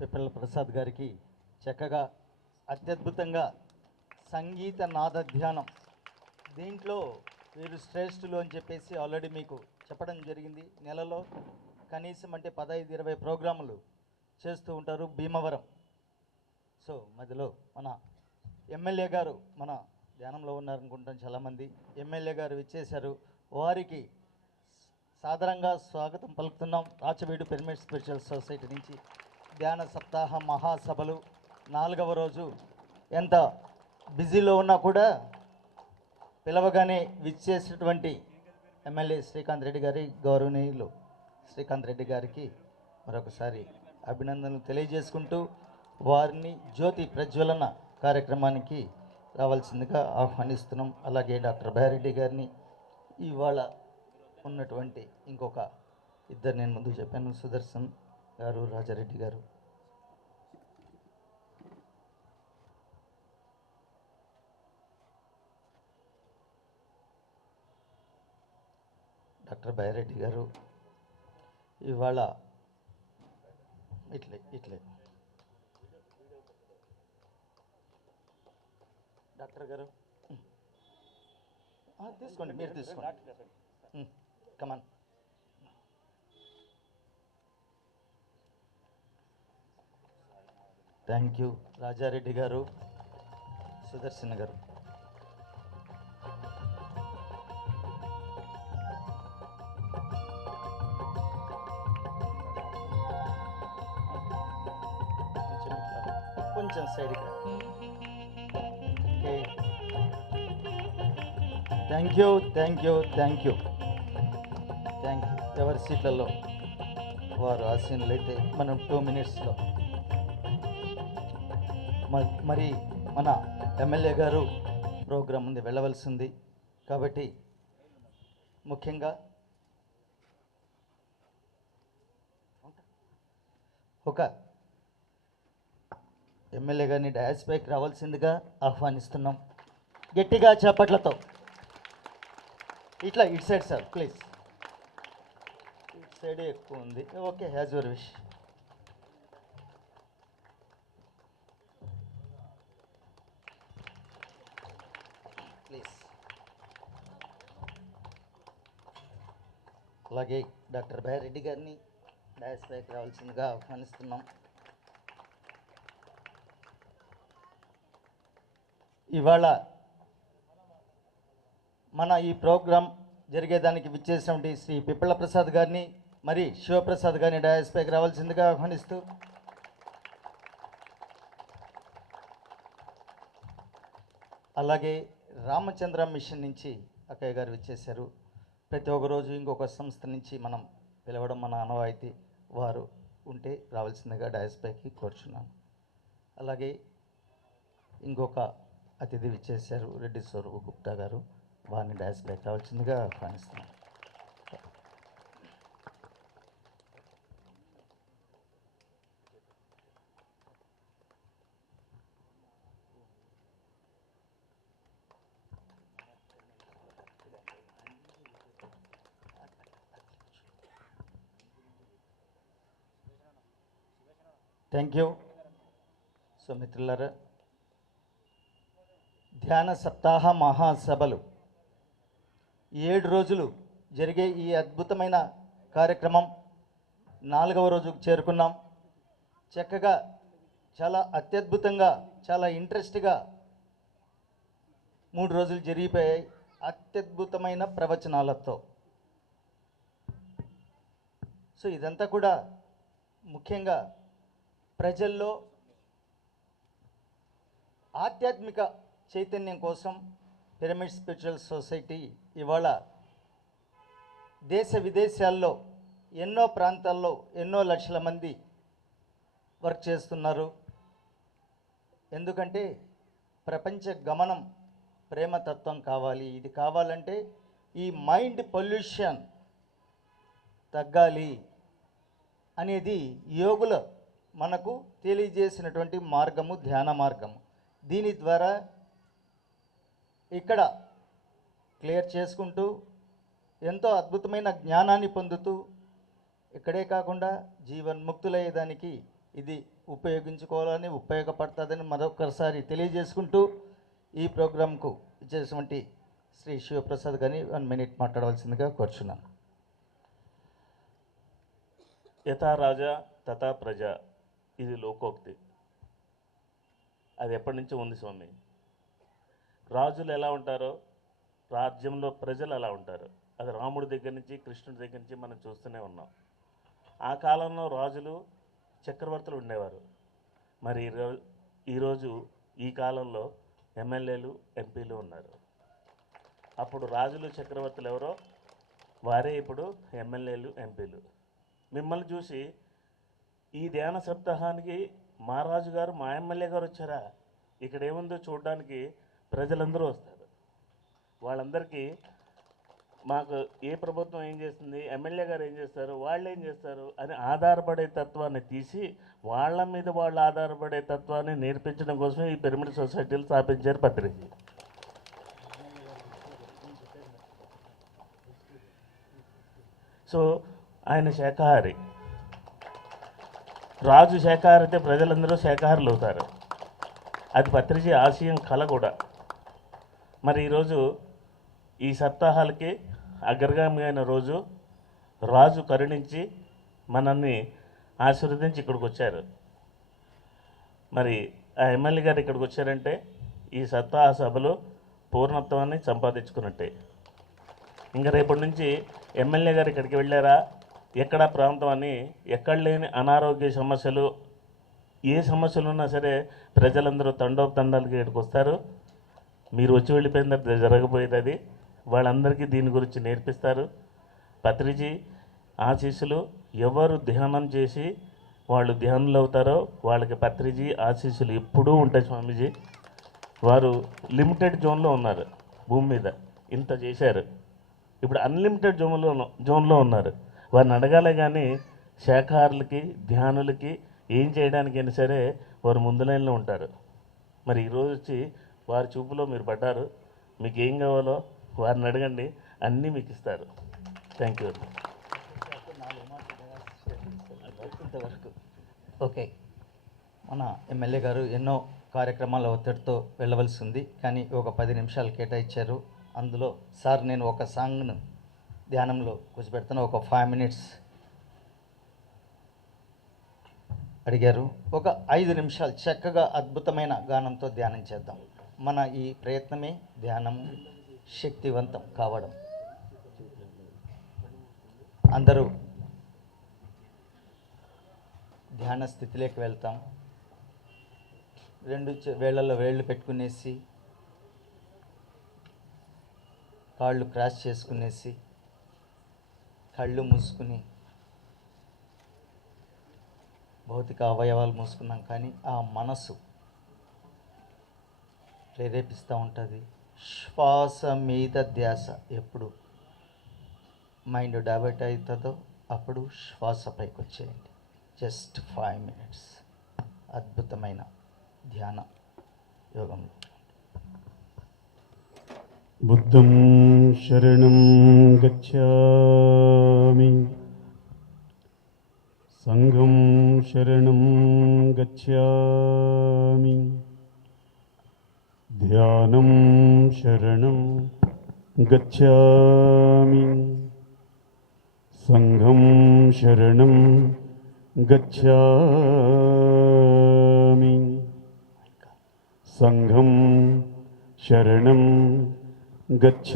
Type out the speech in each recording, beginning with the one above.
పిప్పల ప్రసాద్ గారికి చక్కగా అత్యద్భుతంగా సంగీత నాద ధ్యానం దీంట్లో వీరు శ్రేష్ఠులు అని చెప్పేసి ఆల్రెడీ మీకు చెప్పడం జరిగింది. నెలలో కనీసం అంటే 15-20 ప్రోగ్రాములు చేస్తూ ఉంటారు భీమవరం. సో మధ్యలో మన ఎమ్మెల్యే గారు మన ధ్యానంలో ఉన్నారనుకుంటాం చాలామంది. ఎమ్మెల్యే గారు ఇచ్చేశారు, వారికి సాదరంగా స్వాగతం పలుకుతున్నాం. రాచవీడు పిరమిడ్ స్పిరిచువల్ సొసైటీ నుంచి ధ్యాన సప్తాహ మహాసభలు 4వ రోజు. ఎంత బిజీలో ఉన్నా కూడా పిలవగానే విచ్చేసినటువంటి ఎమ్మెల్యే శ్రీకాంత్ రెడ్డి గారి గౌరవనీయులు శ్రీకాంత్ రెడ్డి గారికి మరొకసారి అభినందనలు తెలియజేసుకుంటూ వారిని జ్యోతి ప్రజ్వలన కార్యక్రమానికి రావాల్సిందిగా ఆహ్వానిస్తున్నాం. అలాగే డాక్టర్ భయారెడ్డి గారిని, ఇవాళ ఉన్నటువంటి ఇంకొక ఇద్దరు నేను ముందు చెప్పాను, సుదర్శన్ గారు, రాజారెడ్డి గారు. డాక్టర్ భయారెడ్డి గారు ఇవాళ ఇట్లే డాక్టర్ గారు తీసుకోండి, మీరు తీసుకోండి. కమాన్. థ్యాంక్ యూ రాజారెడ్డి గారు, సుదర్శన్ గారు. కొంచెం సైడ్కి. Okay, thank you thank you thank you thank you. ఎవరి సీట్లలో వారు ఆసీనులైతే మనం 2 మినిట్స్లో మరి మన ఎమ్మెల్యే గారు ప్రోగ్రాం ముందు వెళ్ళవలసింది కాబట్టి ముఖ్యంగా ఒక ఎమ్మెల్యే గారిని డయాస్ పైకి రావాల్సిందిగా ఆహ్వానిస్తున్నాం గట్టిగా చప్పట్లతో. ఇట్లా ఇటు సైడ్ సార్ ప్లీజ్, ఇటు సైడే ఎక్కువ ఉంది. Okay, has your wish. Please. అలాగే డాక్టర్ భయారెడ్డి గారిని డయాస్ పైకి రావాల్సిందిగా ఆహ్వానిస్తున్నాం. ఇవాళ మన ఈ ప్రోగ్రాం జరిగేదానికి విచ్చేసినటువంటి శ్రీ పిప్పల ప్రసాద్ గారిని మరి శివప్రసాద్ గారిని డయాస్ పైకి రావాల్సిందిగా ఆహ్వానిస్తూ, అలాగే రామచంద్ర మిషన్ నుంచి అక్కయ్య గారు విచ్చేశారు. ప్రతి ఒక్క రోజు ఇంకొక సంస్థ నుంచి మనం పిలవడం మన ఆనవాయితీ. వారు ఉంటే రావాల్సిందిగా డయాస్ పైకి కోరుచున్నాను. అలాగే ఇంకొక అతిథి విచ్చేశారు, రెడ్డి స్వరూప్ గుప్తా గారు. వారిని డయాస్ పైకి రావాల్సిందిగా ఆహ్వానిస్తున్నాను. Thank you. సో మిత్రులారా, ధ్యాన సప్తాహ మహాసభలు 7 రోజులు జరిగే ఈ అద్భుతమైన కార్యక్రమం 4వ రోజుకు చేరుకున్నాం. చక్కగా చాలా అత్యద్భుతంగా చాలా ఇంట్రెస్ట్గా 3 రోజులు జరిగిపోయాయి అత్యద్భుతమైన ప్రవచనాలతో. సో ఇదంతా కూడా ముఖ్యంగా ప్రజల్లో ఆధ్యాత్మిక చైతన్యం కోసం పిరమిడ్ స్పిరిచువల్ సొసైటీ ఇవాళ దేశ విదేశాల్లో ఎన్నో ప్రాంతాల్లో ఎన్నో లక్షల మంది వర్క్ చేస్తున్నారు. ఎందుకంటే ప్రపంచ గమనం ప్రేమతత్వం కావాలి. ఇది కావాలంటే ఈ మైండ్ పొల్యూషన్ తగ్గాలి అనేది యోగుల మనకు తెలియజేసినటువంటి మార్గము, ధ్యాన మార్గము. దీని ద్వారా ఇక్కడ క్లియర్ చేసుకుంటూ ఎంతో అద్భుతమైన జ్ఞానాన్ని పొందుతూ ఇక్కడే కాకుండా జీవన్ముక్తులయ్యేదానికి ఇది ఉపయోగించుకోవాలని ఉపయోగపడుతుందని మరొకసారి తెలియజేసుకుంటూ ఈ ప్రోగ్రాంకు ఇచ్చేటువంటి శ్రీ శివప్రసాద్ గారిని 1 minute మాట్లాడవలసిందిగా కోరుచున్నాను. యథా రాజా తథా ప్రజ, ఇది లోకోక్తి. అది ఎప్పటి నుంచో ఉంది స్వామి. రాజులు ఎలా ఉంటారో రాజ్యంలో ప్రజలు ఎలా ఉంటారు. అది రాముడి దగ్గర నుంచి కృష్ణుడి దగ్గర నుంచి మనం చూస్తూనే ఉన్నాం. ఆ కాలంలో రాజులు చక్రవర్తులు ఉండేవారు. మరి ఈరోజు ఈ కాలంలో ఎమ్మెల్యేలు ఎంపీలు ఉన్నారు. అప్పుడు రాజులు చక్రవర్తులు ఎవరో వారే ఇప్పుడు ఎమ్మెల్యేలు ఎంపీలు. మిమ్మల్ని చూసి ఈ ధ్యాన సప్తాహానికి మా రాజు గారు మా ఎమ్మెల్యే గారు వచ్చారా, ఇక్కడ ఏముందో చూడడానికి ప్రజలందరూ వస్తారు. వాళ్ళందరికీ మాకు ఏ ప్రభుత్వం ఏం చేస్తుంది, ఎమ్మెల్యే గారు ఏం చేస్తారు, వాళ్ళు ఏం చేస్తారు అని ఆధారపడే తత్వాన్ని తీసి వాళ్ళ మీద వాళ్ళు ఆధారపడే తత్వాన్ని నేర్పించడం కోసమే ఈ పిరమిడ్ సొసైటీలు స్థాపించారు పత్రిజీ. సో ఆయన శాకాహారి. రాజు శాకాహారి అయితే ప్రజలందరూ శాకాహారులు అవుతారు. అది పత్రిజీ ఆశయం కళ కూడా. మరి ఈరోజు ఈ సప్తాహాలకి అగ్రగామి అయిన రోజు రాజు కరుణించి మనల్ని ఆశీర్వదించి ఇక్కడికి వచ్చారు. మరి ఆ ఎమ్మెల్యే గారు ఇక్కడికి వచ్చారంటే ఈ సప్తాహ సభలో పూర్ణత్వాన్ని సంపాదించుకున్నట్టే. ఇంకా రేపటి నుంచి ఎమ్మెల్యే గారు ఇక్కడికి వెళ్ళారా, ఎక్కడ ప్రాంతం అని ఎక్కడ లేని అనారోగ్య సమస్యలు ఏ సమస్యలు ఉన్నా సరే ప్రజలందరూ తండోపతండాలకి ఇక్కడికి వస్తారు. మీరు వచ్చి వెళ్ళిపోయిన తర్వాత జరగబోయేది అది. వాళ్ళందరికీ దీని గురించి నేర్పిస్తారు. పత్రిజీ ఆశీస్సులు ఎవరు ధ్యానం చేసి వాళ్ళు ధ్యానులు అవుతారో వాళ్ళకి పత్రిజీ ఆశీస్సులు ఎప్పుడూ ఉంటాయి స్వామీజీ. వారు లిమిటెడ్ జోన్లో ఉన్నారు భూమి మీద, ఇంత చేశారు. ఇప్పుడు అన్లిమిటెడ్ జోన్లో ఉన్నారు. వారిని అడగాలే కానీ శాఖాహారులకి ధ్యానులకి ఏం చేయడానికైనా సరే వారు ముందు లైన్లో ఉంటారు. మరి ఈరోజు వచ్చి వారి చూపులో మీరు పడ్డారు. మీకు ఏం కావాలో వారిని అడగండి, అన్నీ మీకు ఇస్తారు. Thank you. ఓకే, మన ఎమ్మెల్యే గారు ఎన్నో కార్యక్రమాల ఒత్తిడితో వెళ్ళవలసి ఉంది, కానీ ఒక 10 నిమిషాలు కేటాయించారు. అందులో సార్ నేను ఒక సాంగ్ను ధ్యానంలో కూర్చోబెడతాను, ఒక 5 minutes అడిగారు. ఒక 5 నిమిషాలు చక్కగా అద్భుతమైన గానంతో ధ్యానం చేద్దాం. మన ఈ ప్రయత్నమే ధ్యానము శక్తివంతం కావడం. అందరూ ధ్యాన స్థితిలోకి వెళ్తాం. 2 వేళ్లలో వేళ్ళు పెట్టుకునేసి కాళ్ళు క్రాస్ చేసుకునేసి కళ్ళు మూసుకుని భౌతిక అవయవాలు మూసుకున్నాం, కానీ ఆ మనసు ప్రేరేపిస్తూ ఉంటుంది. శ్వాస మీద ధ్యాస ఎప్పుడు మైండ్ డైవర్ట్ అవుతుందో అప్పుడు శ్వాస పైకి వచ్చేయండి. జస్ట్ 5 minutes అద్భుతమైన ధ్యాన యోగంలో. బుద్ధం శరణం గచ్ఛామి, సంఘం శరణం గచ్ఛామి, ధ్యానం శరణం గచ్ఛామి, సంఘం శరణం గచ్ఛామి, సంఘం శరణం గచ్ఛామి,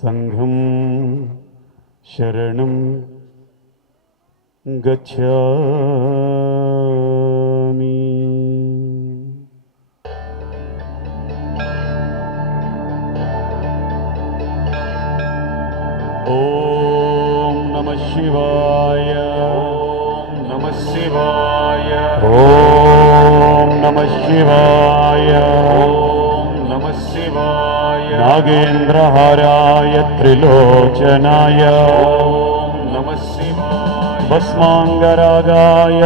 సంఘం శరణం గచ్ఛామి. ఓం నమః శివాయ, ఓం నమః శివాయ, ఓం నమః శివాయ, ఓం నమః శివాయ. నాగేంద్రహారాయ త్రిలోచనాయ ఓం నమః శివాయ, భస్మాంగరాగాయ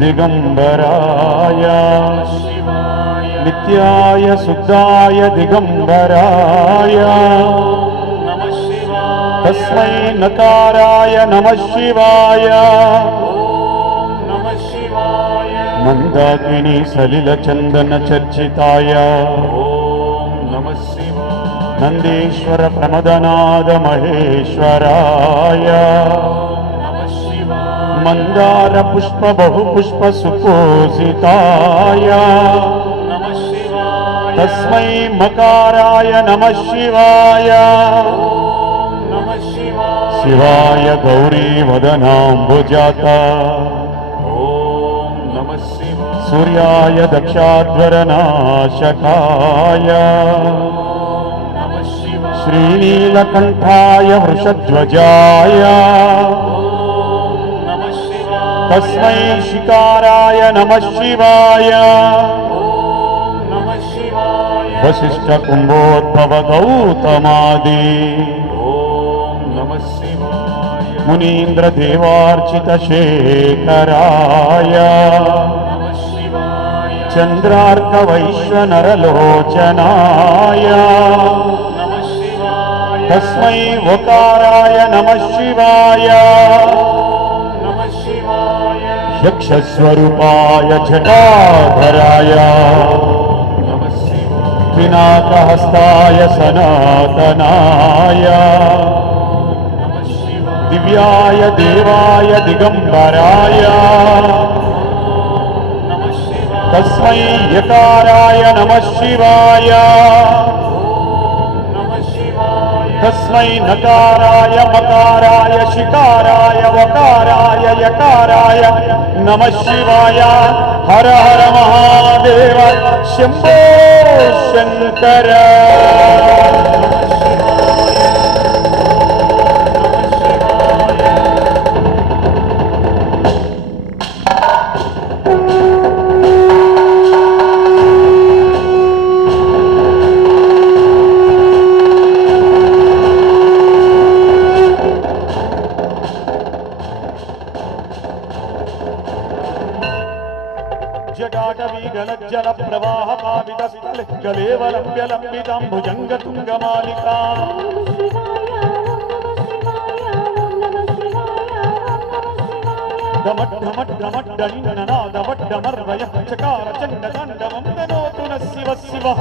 దిగంబరాయ శివాయ, నిత్యాయ శుద్ధాయ దిగంబరాయ తస్మై నకారాయ నమః శివాయ ఓం నమః శివాయ మందాకిని సలిల చందన చర్చితాయ ఓం నమః శివాయ నందీశ్వర ప్రమదనాద మహేశ్వరాయ నమః శివాయ మందార పుష్ప బహు పుష్ప సుకోసితాయ నమః శివాయ తస్మై మకారాయ నమః శివాయ ఓం నమః శివాయ శివాయ గౌరీ వదనాంబుజాత ఓం నమః శివాయ సూర్యాయ దక్షాధ్వరనాశకాయ నమః శివాయ శ్రీనీలకంఠాయ వృషధ్వజాయ ఓం నమః శివాయ తస్మై శికారాయ నమః శివాయ ఓం నమః శివాయ వశిష్ఠ కుంభోద్భవ గౌతమాది ఓం నమః శివాయ మునీంద్ర దేవార్చిత శేఖరాయ నమః శివాయ చంద్రార్క వైశ్వనరలోచనాయ నమః శివాయ తస్మై వకారాయ నమః శివాయ ఓం నమః శివాయ యక్షస్వరూపాయ జటాధరాయ నమః శివాయ పినాకహస్తాయ సనాతనాయ నమః శివాయ దివ్యాయ దేవాయ దిగంబరాయ నమః శివాయ తస్మై యకారాయ నమః శివాయ నమః శివాయ తస్మై నకారాయ మకారాయ శికారాయ వకారాయ యకారాయ నమః శివాయ హర హర మహాదేవ శంభో శంకర జటాటవీగళజ్జల ప్రవాహ పావితస్థలే గలేవలంబ్య లంబితాం భుజంగ తుంగమాలికా డమడ్డమడ్డమడ్డనినాదవడ్డమర్వయ చకార చండ తాండవం తనోతు న శివ శివః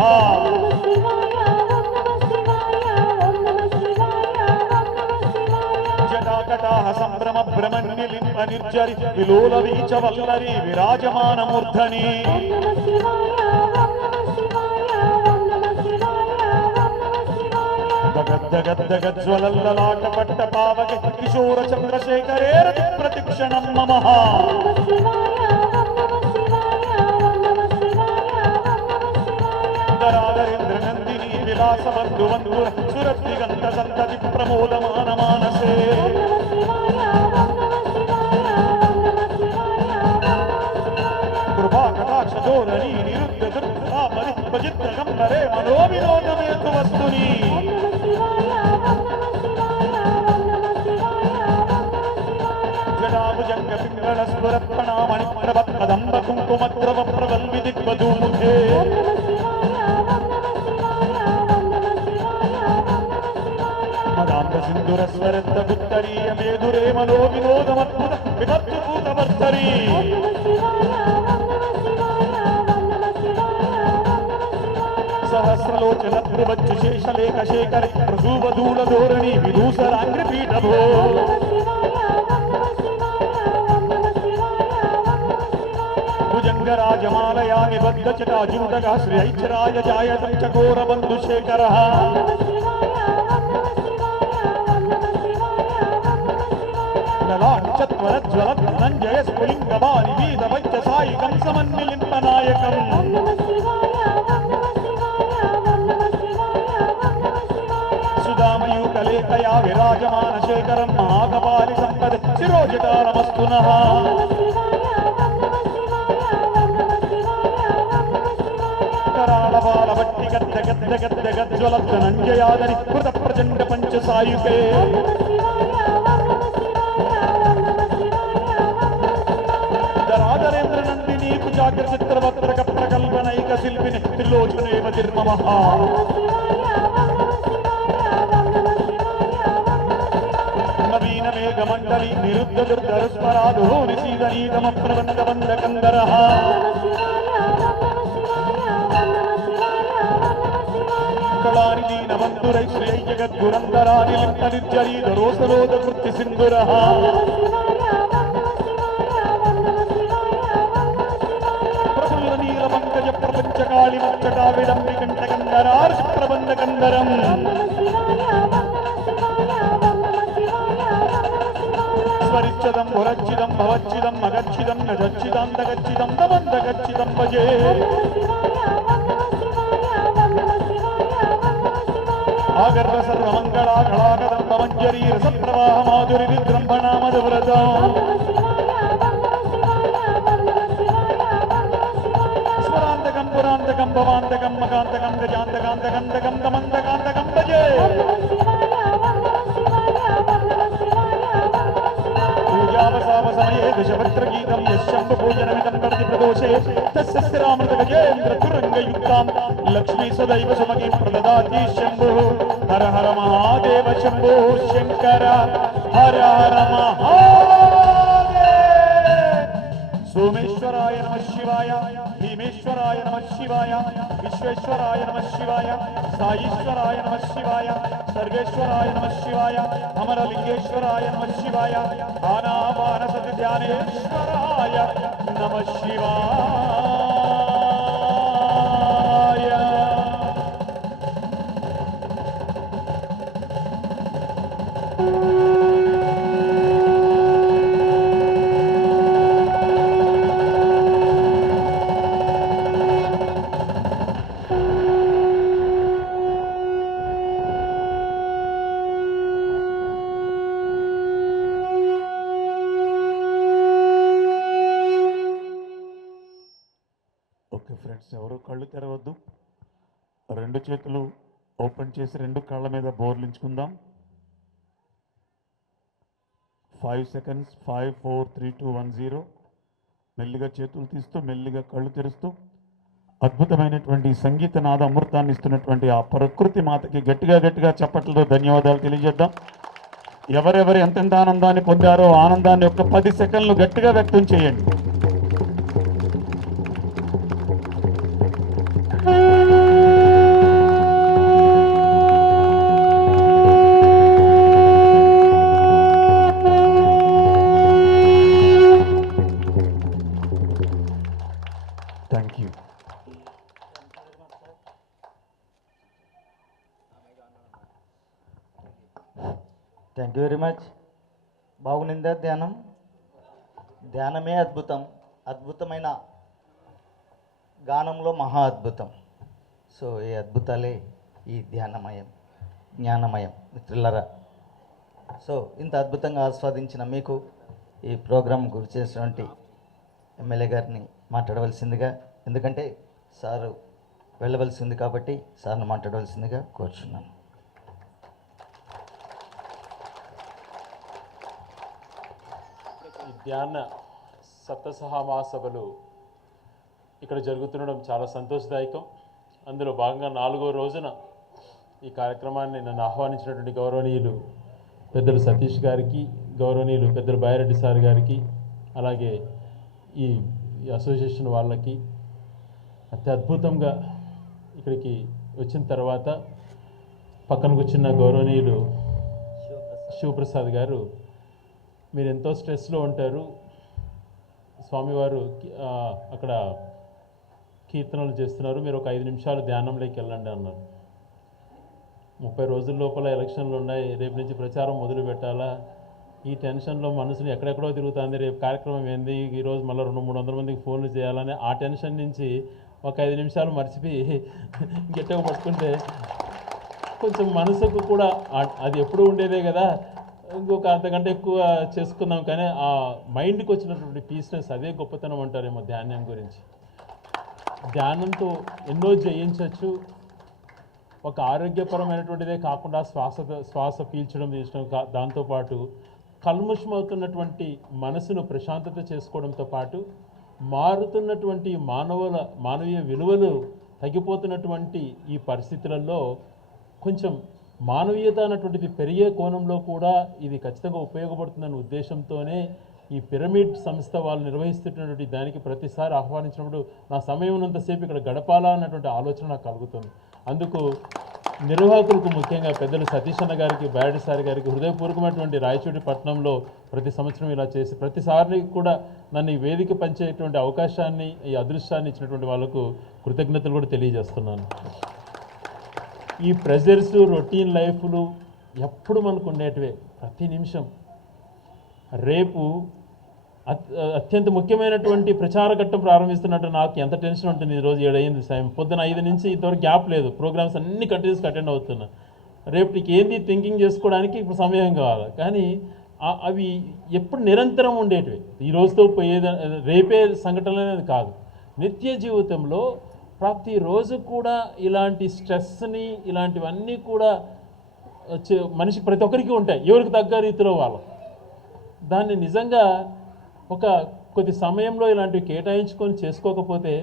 జటాకటాహ సంభ్రమ భ్రమన్యలింప నిర్జరి విలోల వీచ వల్లరి విరాజమానమూర్ధని దగద్దగద్దగజ్వలల్లలాట పట్ట పావకి కిశోర చంద్రశేఖరే రతి ప్రతిక్షణం మమ ధరాధరేంద్ర నందిని విలాస బంధు బంధుర సురద్దిగంత సంతతి ప్రమోదమాన మానసే కృపా కటాక్ష ధోరణి నిరుద్ధ దుర్గాపరి భజిత్ర గంభరే మనోవినోదమేతు వస్తుని జడాభుజంగ పింగళ స్ఫురత్పణామణి ప్రభత్పదంబ కుంకుమద్రవ ప్రవల్వి దిగ్వధూముఖే మదాంబ సింధుర స్వరత్త గుత్తరీయ మేధురే మనో వినోదమద్భుత విభక్తిభూతవర్ధరి సహస్రలోచన త్రివజ్జు శేషలేఖ శేఖరి ప్రసూవధూల ధోరణి విదూసరాంగ్రి పీఠభో భుజంగరాజమాలయా నిబద్ధ చటాజూటగా శ్రీ ఐశ్వరాయ జాయతం చకోర బంధు శేఖర లలాటి చత్వర జ్వల ధనంజయ స్ఫులింగ బాలి వీద వైద్య సాయి కంసమన్నిలింప నాయకం సుధామయూకలేఖయా విరాజమాన శేఖరం మహాకపాలి సంపద శిరోజటారమస్తునః कराळबाल वट्टि गद्द गद्द गद्द गज्ज्वलद्द नञ्जयादरि कृत प्रचण्ड पञ्चसायुके धराधरेन्द्र नन्दिनी कुचाग्र चित्रवक्त्रक प्रकल्पनैक शिल्पिनि त्रिलोचनेव तिर्ममः మండలి నిరుద్ధ దుర్ధరస్వరాధో నిశీదనీతమ ప్రబంధ బంధ కందరః కళాని దీనబంధురై శ్రీ జగద్గురందరాని లిప్త నిర్జరీద రోసరోధ కృత్తి సింధురః ప్రఫుల్ల నీల పంకజ ప్రపంచకాళి మచ్చకా విడంబి కంఠకందరార్ష ప్రబంధ కందరం స్వరిచ్చదం పురచ్చిదం భవచ్చిదం మగచ్చిదం నజచ్చిదాంతగచ్చిదం నమంతగచ్చిదం భజే ఆగర్వ సర్వమంగళా కళాకదంబ మంజరీ రసప్రవాహ మాధురి విజృంభణామధువ్రతం స్మరాంతకం పురాంతకం భవాంతకం మకాంతకం గజాంతకాంతకంతకం తమంతకాంతకం భజే పూజావసావసమయే దశభద్రగీతం యశంభ పూజనమిదం ప్రతి ప్రదోషే తస్య స్థిరామృత గజేంద్ర తురంగయుక్తాం లక్ష్మీ సదైవ సుమగీం ప్రదదాతి శంభు హర హర మహాదేవ శంభో శంకర హర హర మహాదేవ సోమేశ్వరాయ నమ శివాయ భీమేశ్వరాయ నమ శివాయ విశ్వేశ్వరాయ నమ శివాయ సాయీశ్వరాయ నమ శివాయ సర్వేశ్వరాయ నమ శివాయ అమరలింగేశ్వరాయ నమ శివాయ ఆనాపాన సతి ధ్యానేశ్వరాయ నమ శివాయ ఓకే ఫ్రెండ్స్, ఎవరు కళ్ళు తెరవద్దు. రెండు చేతులు ఓపెన్ చేసి రెండు కాళ్ళ మీద బోర్లించుకుందాం. 5 seconds. 5 4 3 2 1 0. మెల్లిగా చేతులు తీస్తూ మెల్లిగా కళ్ళు తెరుస్తూ అద్భుతమైనటువంటి సంగీత నాద అమృతాన్ని ఇస్తున్నటువంటి ఆ ప్రకృతి మాతకి గట్టిగా గట్టిగా చప్పట్లతో ధన్యవాదాలు తెలియజేద్దాం. ఎవరెవరు ఎంతెంత ఆనందాన్ని పొందారో ఆనందాన్ని ఒక 10 సెకండ్లు గట్టిగా వ్యక్తం చేయండి. Thank you. Thank you very much. బాగునిందా ధ్యానం? ధ్యానమే అద్భుతం. అద్భుతమైన గానంలో మహా అద్భుతం. సో ఈ అద్భుతాలే ఈ ధ్యానమయం, జ్ఞానమయం మిత్రులరా. సో ఇంత అద్భుతంగా ఆస్వాదించిన మీకు ఈ ప్రోగ్రాంకు చేసినటువంటి ఎమ్మెల్యే గారిని మాట్లాడవలసిందిగా, ఎందుకంటే సారు వెళ్ళవలసింది కాబట్టి సార్ను మాట్లాడవలసిందిగా కోరుచున్నాను. ఈ ధ్యాన సప్తసహ మహాసభలు ఇక్కడ జరుగుతుండడం చాలా సంతోషదాయకం. అందులో భాగంగా 4వ రోజున ఈ కార్యక్రమాన్ని నన్ను ఆహ్వానించినటువంటి గౌరవనీయులు పెద్దలు సతీష్ గారికి, గౌరవనీయులు పెద్దలు బాయిరెడ్డి సార్ గారికి, అలాగే ఈ అసోసియేషన్ వాళ్ళకి అత్యద్భుతంగా ఇక్కడికి వచ్చిన తర్వాత పక్కన కూర్చున్న గౌరవనీయులు శివప్రసాద్ గారు, మీరు ఎంతో స్ట్రెస్లో ఉంటారు, స్వామివారు అక్కడ కీర్తనలు చేస్తున్నారు, మీరు ఒక 5 నిమిషాలు ధ్యానంలోకి వెళ్ళండి అన్నారు. 30 రోజుల లోపల ఎలక్షన్లు ఉన్నాయి, రేపు నుంచి ప్రచారం మొదలు పెట్టాలా, ఈ టెన్షన్లో మనసుని ఎక్కడెక్కడో తిరుగుతుంది, రేపు కార్యక్రమం ఏంది, ఈరోజు మళ్ళీ 200-300 మందికి ఫోన్లు చేయాలని ఆ టెన్షన్ నుంచి ఒక 5 నిమిషాలు మర్చిపోయి గట్టిగా పట్టుకుంటే కొంచెం మనసుకు కూడా అది ఎప్పుడు ఉండేదే కదా, ఇంకొక అంతకంటే ఎక్కువ చేసుకుందాం, కానీ ఆ మైండ్కి వచ్చినటువంటి పీస్నెస్ అదే గొప్పతనం అంటారేమో ధ్యానం గురించి. ధ్యానంతో ఎన్నో జయించవచ్చు. ఒక ఆరోగ్యపరమైనటువంటిదే కాకుండా శ్వాస పీల్చడం తీర్చడం, దాంతోపాటు కల్ముషమవుతున్నటువంటి మనసును ప్రశాంతత చేసుకోవడంతో పాటు మారుతున్నటువంటి మానవీయ విలువలు తగ్గిపోతున్నటువంటి ఈ పరిస్థితులలో కొంచెం మానవీయత అన్నటువంటిది పెరిగే కోణంలో కూడా ఇది ఖచ్చితంగా ఉపయోగపడుతుందన్న ఉద్దేశంతోనే ఈ పిరమిడ్ సంస్థ వాళ్ళు నిర్వహిస్తున్నటువంటి దానికి ప్రతిసారి ఆహ్వానించినప్పుడు నా సమయం ఉన్నంతసేపు ఇక్కడ గడపాలా అన్నటువంటి ఆలోచన నాకు కలుగుతుంది. అందుకు నిర్వాహకులకు ముఖ్యంగా పెద్దలు సతీష్ అన్న గారికి, బ్యారెడ్డి సార్ గారికి హృదయపూర్వకమైనటువంటి రాయచోటి పట్టణంలో ప్రతి సంవత్సరం ఇలా చేసి ప్రతిసారి కూడా నన్ను ఈ వేదిక పంచేటువంటి అవకాశాన్ని, ఈ అదృష్టాన్ని ఇచ్చినటువంటి వాళ్ళకు కృతజ్ఞతలు కూడా తెలియజేస్తున్నాను. ఈ ప్రెజర్స్, రొటీన్ లైఫ్లు ఎప్పుడు మనకు ఉండేటివే, ప్రతి నిమిషం. రేపు అత్యంత ముఖ్యమైనటువంటి ప్రచార ఘట్టం ప్రారంభిస్తున్నట్టు నాకు ఎంత టెన్షన్ ఉంటుంది. ఈరోజు 7 అయింది సాయం, పొద్దున 5 నుంచి ఇంతవరకు గ్యాప్ లేదు, ప్రోగ్రామ్స్ అన్ని కంటిన్యూస్గా అటెండ్ అవుతున్నా. రేపు నీకు ఏంది థింకింగ్ చేసుకోవడానికి ఇప్పుడు సమయం కావాలి, కానీ అవి ఎప్పుడు నిరంతరం ఉండేటివి. ఈ రోజుతో పోయేది రేపే సంఘటనలు అనేది కాదు. నిత్య జీవితంలో ప్రతిరోజు కూడా ఇలాంటి స్ట్రెస్ని, ఇలాంటివన్నీ కూడా మనిషికి ప్రతి ఒక్కరికి ఉంటాయి, ఎవరికి తగ్గ రీతిలో వాళ్ళు. దాన్ని నిజంగా ఒక కొద్ది సమయంలో ఇలాంటివి కేటాయించుకొని చేసుకోకపోతే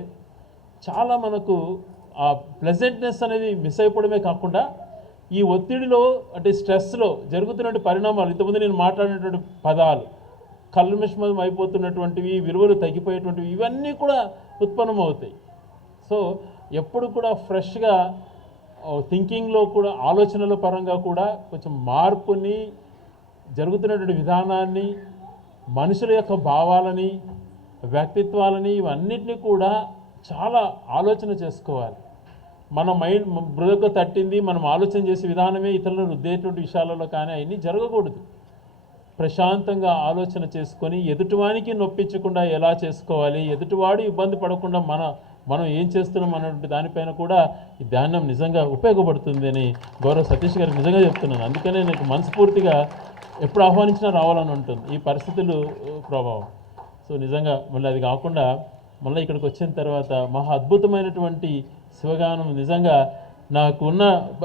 చాలా మనకు ఆ ప్లెజెంట్నెస్ అనేది మిస్ అయిపోవడమే కాకుండా ఈ ఒత్తిడిలో అంటే స్ట్రెస్లో జరుగుతున్నటువంటి పరిణామాలు, ఇంతకుముందు నేను మాట్లాడినటువంటి పదాలు, కల్మిషమం అయిపోతున్నటువంటివి, విలువలు తగ్గిపోయేటువంటివి, ఇవన్నీ కూడా ఉత్పన్నమవుతాయి. సో ఎప్పుడు కూడా ఫ్రెష్గా థింకింగ్లో కూడా, ఆలోచనల పరంగా కూడా కొంచెం మార్పుని, జరుగుతున్నటువంటి విధానాన్ని, మనుషుల యొక్క భావాలని, వ్యక్తిత్వాలని, ఇవన్నిటినీ కూడా చాలా ఆలోచన చేసుకోవాలి. మన మైండ్ బృదకు తట్టింది మనం ఆలోచన చేసే విధానమే ఇతరులను రుద్దేటువంటి విషయాలలో కానీ అవన్నీ జరగకూడదు. ప్రశాంతంగా ఆలోచన చేసుకొని ఎదుటివానికి నొప్పించకుండా ఎలా చేసుకోవాలి, ఎదుటివాడు ఇబ్బంది పడకుండా మనం ఏం చేస్తున్నాం అన్నటువంటి దానిపైన కూడా ఈ ధ్యానం నిజంగా ఉపయోగపడుతుంది అని గౌరవ సతీష్ గారికి నిజంగా చెప్తున్నాను. అందుకనే నాకు మనస్ఫూర్తిగా ఎప్పుడు ఆహ్వానించినా రావాలని ఉంటుంది ఈ పరిస్థితులు ప్రభావం. సో నిజంగా మళ్ళీ అది కాకుండా మళ్ళీ ఇక్కడికి వచ్చిన తర్వాత మహా అద్భుతమైనటువంటి శివగానం, నిజంగా నాకున్న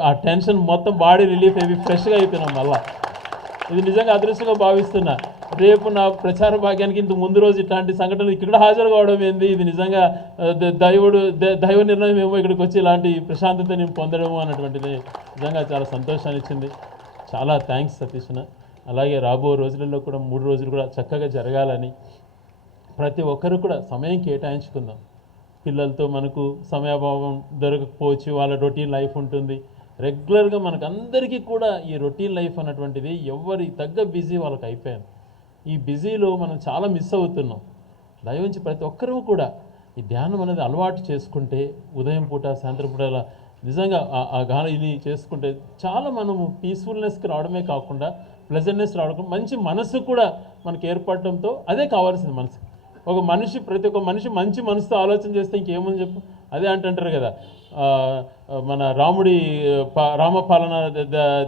ఆ టెన్షన్ మొత్తం బాడీ రిలీఫ్ అయ్యి ఫ్రెష్గా అయిపోయినాం. మళ్ళీ ఇది నిజంగా అదృష్టంగా భావిస్తున్నా. రేపు నా ప్రచార భాగ్యానికి ఇంత ముందు రోజు ఇట్లాంటి సంఘటనలు ఇక్కడ హాజరు కావడం ఏంది, ఇది నిజంగా దైవ నిర్ణయం ఏమో ఇక్కడికి వచ్చి ఇలాంటి ప్రశాంతత నేను పొందడము అన్నటువంటిది నిజంగా చాలా సంతోషాన్ని ఇచ్చింది. చాలా థ్యాంక్స్ సతీష్న. అలాగే రాబో రోజులలో కూడా 3 రోజులు కూడా చక్కగా జరగాలని ప్రతి ఒక్కరు కూడా సమయం కేటాయించుకుందాం. పిల్లలతో మనకు సమయాభావం దొరకకపోవచ్చు, వాళ్ళ రొటీన్ లైఫ్ ఉంటుంది. రెగ్యులర్గా మనకు అందరికీ కూడా ఈ రొటీన్ లైఫ్ అన్నటువంటిది ఎవరి తగ్గ బిజీ వాళ్ళకి అయిపోయాను. ఈ బిజీలో మనం చాలా మిస్ అవుతున్నాం. దయవుంచి ప్రతి ఒక్కరూ కూడా ఈ ధ్యానం అనేది అలవాటు చేసుకుంటే, ఉదయం పూట, సాయంత్రం పూట నిజంగా ఆ గాలిని చేసుకుంటే చాలా మనము పీస్ఫుల్నెస్కి రావడమే కాకుండా ప్లెజెంట్నెస్ రావడం, మంచి మనసు కూడా మనకి ఏర్పడటంతో అదే కావాల్సింది మనసుకి. ప్రతి ఒక్క మనిషి మంచి మనసుతో ఆలోచన చేస్తే ఇంకేమని చెప్పు. అదే అంటుంటారు కదా, మన రామ పాలన,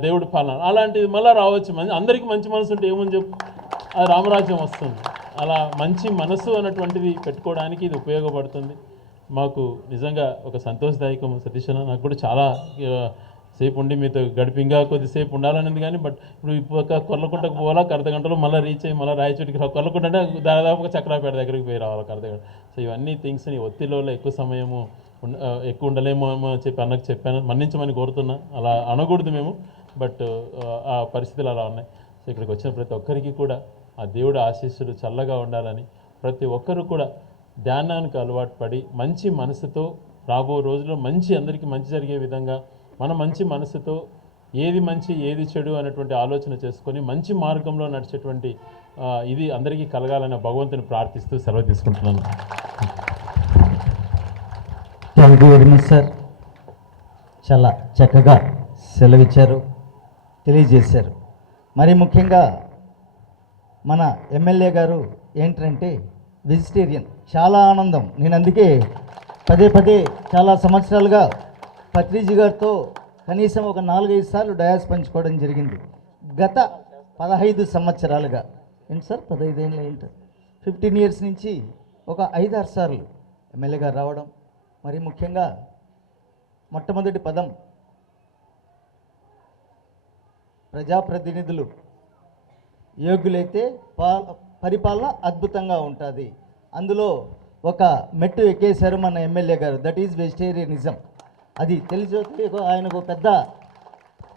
దేవుడి పాలన, అలాంటిది మళ్ళీ రావచ్చు. అందరికీ మంచి మనసు ఉంటే ఏమని చెప్పు, అది రామరాజ్యం వస్తుంది. అలా మంచి మనసు అన్నటువంటిది పెట్టుకోవడానికి ఇది ఉపయోగపడుతుంది. మాకు నిజంగా ఒక సంతోషదాయకం సతీష్ అన్న. నాకు కూడా చాలా సేపు ఉండి మీతో గడిపి ఇంకా కొద్దిసేపు ఉండాలనేది, కానీ బట్ ఇప్పుడు కొర్లకుంటకు పోవాలా, అర్ధ గంటలో మళ్ళీ రీచ్ అయ్యి మళ్ళీ రాయచోటికి కొర్లకుంట అంటే దాదాపుగా చక్రాపేట దగ్గరికి పోయి రావాలి అర్ధ గంట. సో ఇవన్నీ థింగ్స్ని ఒత్తిడిలో ఎక్కువ ఉండలేమో అని చెప్పి అన్నకు చెప్పాను, మన్నించమని కోరుతున్నా. అలా అనకూడదు మేము, బట్ ఆ పరిస్థితులు అలా ఉన్నాయి. సో ఇక్కడికి వచ్చిన ప్రతి ఒక్కరికి కూడా ఆ దేవుడి ఆశీస్సులు చల్లగా ఉండాలని, ప్రతి ఒక్కరు కూడా ధ్యానానికి అలవాటు పడి మంచి మనసుతో రాబో రోజుల్లో అందరికీ మంచి జరిగే విధంగా మన మంచి మనసుతో ఏది మంచి ఏది చెడు అనేటువంటి ఆలోచన చేసుకొని మంచి మార్గంలో నడిచేటువంటి ఇది అందరికీ కలగాలని భగవంతుని ప్రార్థిస్తూ సెలవు తీసుకుంటున్నాను. Thank you very much sir. చాలా చక్కగా సెలవిచ్చారు, తెలియజేశారు. మరి ముఖ్యంగా మన ఎమ్మెల్యే గారు ఏంటంటే వెజిటేరియన్. చాలా ఆనందం. నేను అందుకే పదే చాలా సంవత్సరాలుగా పత్రిజీ గారితో కనీసం ఒక 4-5 సార్లు డయాస్ పంచుకోవడం జరిగింది. గత 15 సంవత్సరాలుగా ఏంటి సార్, 15 ఏళ్ళు ఏంటి, 15 ఇయర్స్ నుంచి ఒక 5-6 సార్లు ఎమ్మెల్యే గారు రావడం. మరి ముఖ్యంగా మొట్టమొదటి పదం ప్రజాప్రతినిధులు యోగ్యులైతే పరిపాలన అద్భుతంగా ఉంటుంది. అందులో ఒక మెట్టు ఎక్కేశారు మన ఎమ్మెల్యే గారు, దట్ ఈజ్ వెజిటేరియనిజం. అది తెలిసి ఆయనకు పెద్ద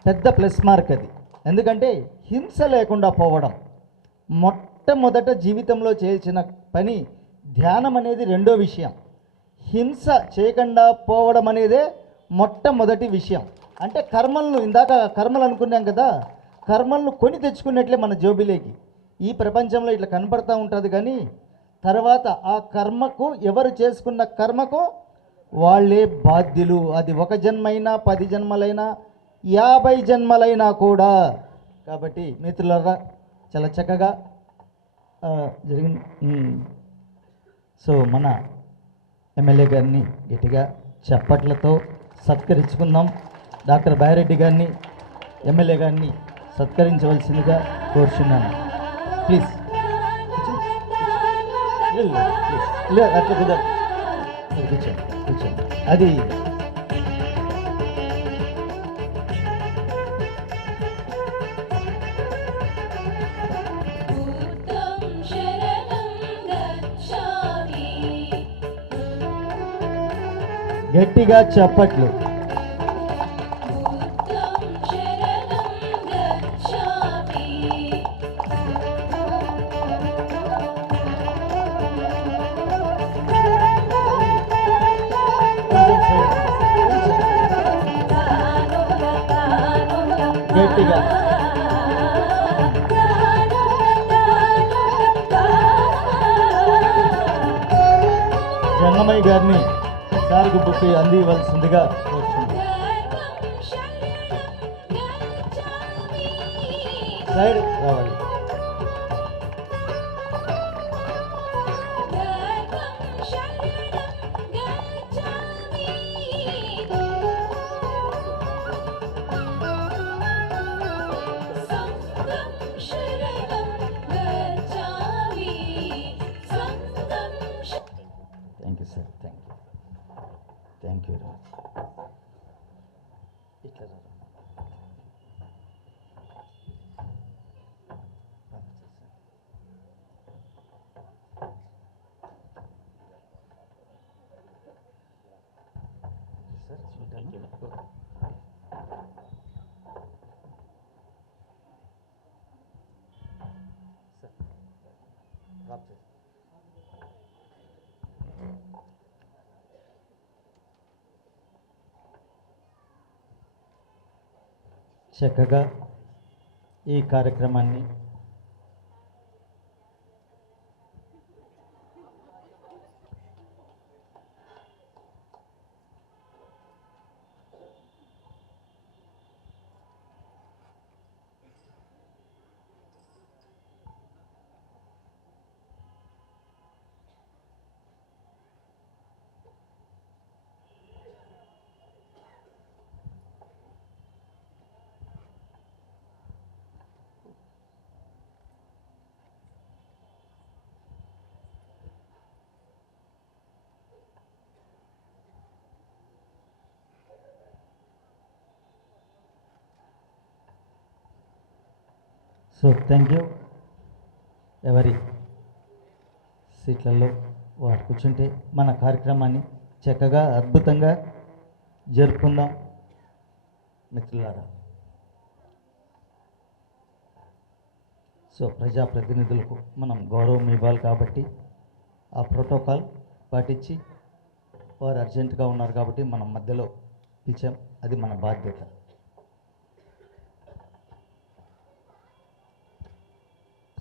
పెద్ద ప్లస్ మార్క్ అది. ఎందుకంటే హింస లేకుండా పోవడం మొట్టమొదట జీవితంలో చేయాల్సిన పని. ధ్యానం అనేది రెండో విషయం, హింస చేయకుండా పోవడం అనేదే మొట్టమొదటి విషయం. అంటే కర్మలను, ఇందాక కర్మలు అనుకున్నాం కదా, కర్మలను కొని తెచ్చుకున్నట్లే మన జోబిలేకి. ఈ ప్రపంచంలో ఇట్లా కనపడతా ఉంటుంది, కానీ తర్వాత ఆ కర్మకు, ఎవరు చేసుకున్న కర్మకు వాళ్ళే బాధ్యులు. అది 1 జన్మైనా 10 జన్మలైనా 50 జన్మలైనా కూడా. కాబట్టి మిత్రులారా, చాలా చక్కగా జరిగింది. సో మన ఎమ్మెల్యే గారిని గట్టిగా చప్పట్లతో సత్కరించుకుందాం. డాక్టర్ బాయిరెడ్డి గారిని, ఎమ్మెల్యే గారిని సత్కరించవలసిందిగా కోరుచున్నాను. ప్లీజ్ లేదు అట్లా కుదరదు. కూర్చోండి కూర్చోండి. అది గట్టిగా చప్పట్లు. గట్టిగా జంగమయ్య గారిని సార్కు బుక్కి అందివ్వాల్సిందిగా కోరుతుంది. సైడ్ రావాలి. Thank you sir, thank you very much. ఇట్లా సార్ చూడండి. చక్కగా ఈ కార్యక్రమాన్ని సో థ్యాంక్ యూ. ఎవరి సీట్లలో వారు కూర్చుంటే మన కార్యక్రమాన్ని చక్కగా అద్భుతంగా జరుపుకుందాం మిత్రులారా. సో ప్రజాప్రతినిధులకు మనం గౌరవం ఇవ్వాలి కాబట్టి ఆ ప్రోటోకాల్ పాటించి, వారు అర్జెంటుగా ఉన్నారు కాబట్టి మనం మధ్యలో పిలిచాం, అది మన బాధ్యత.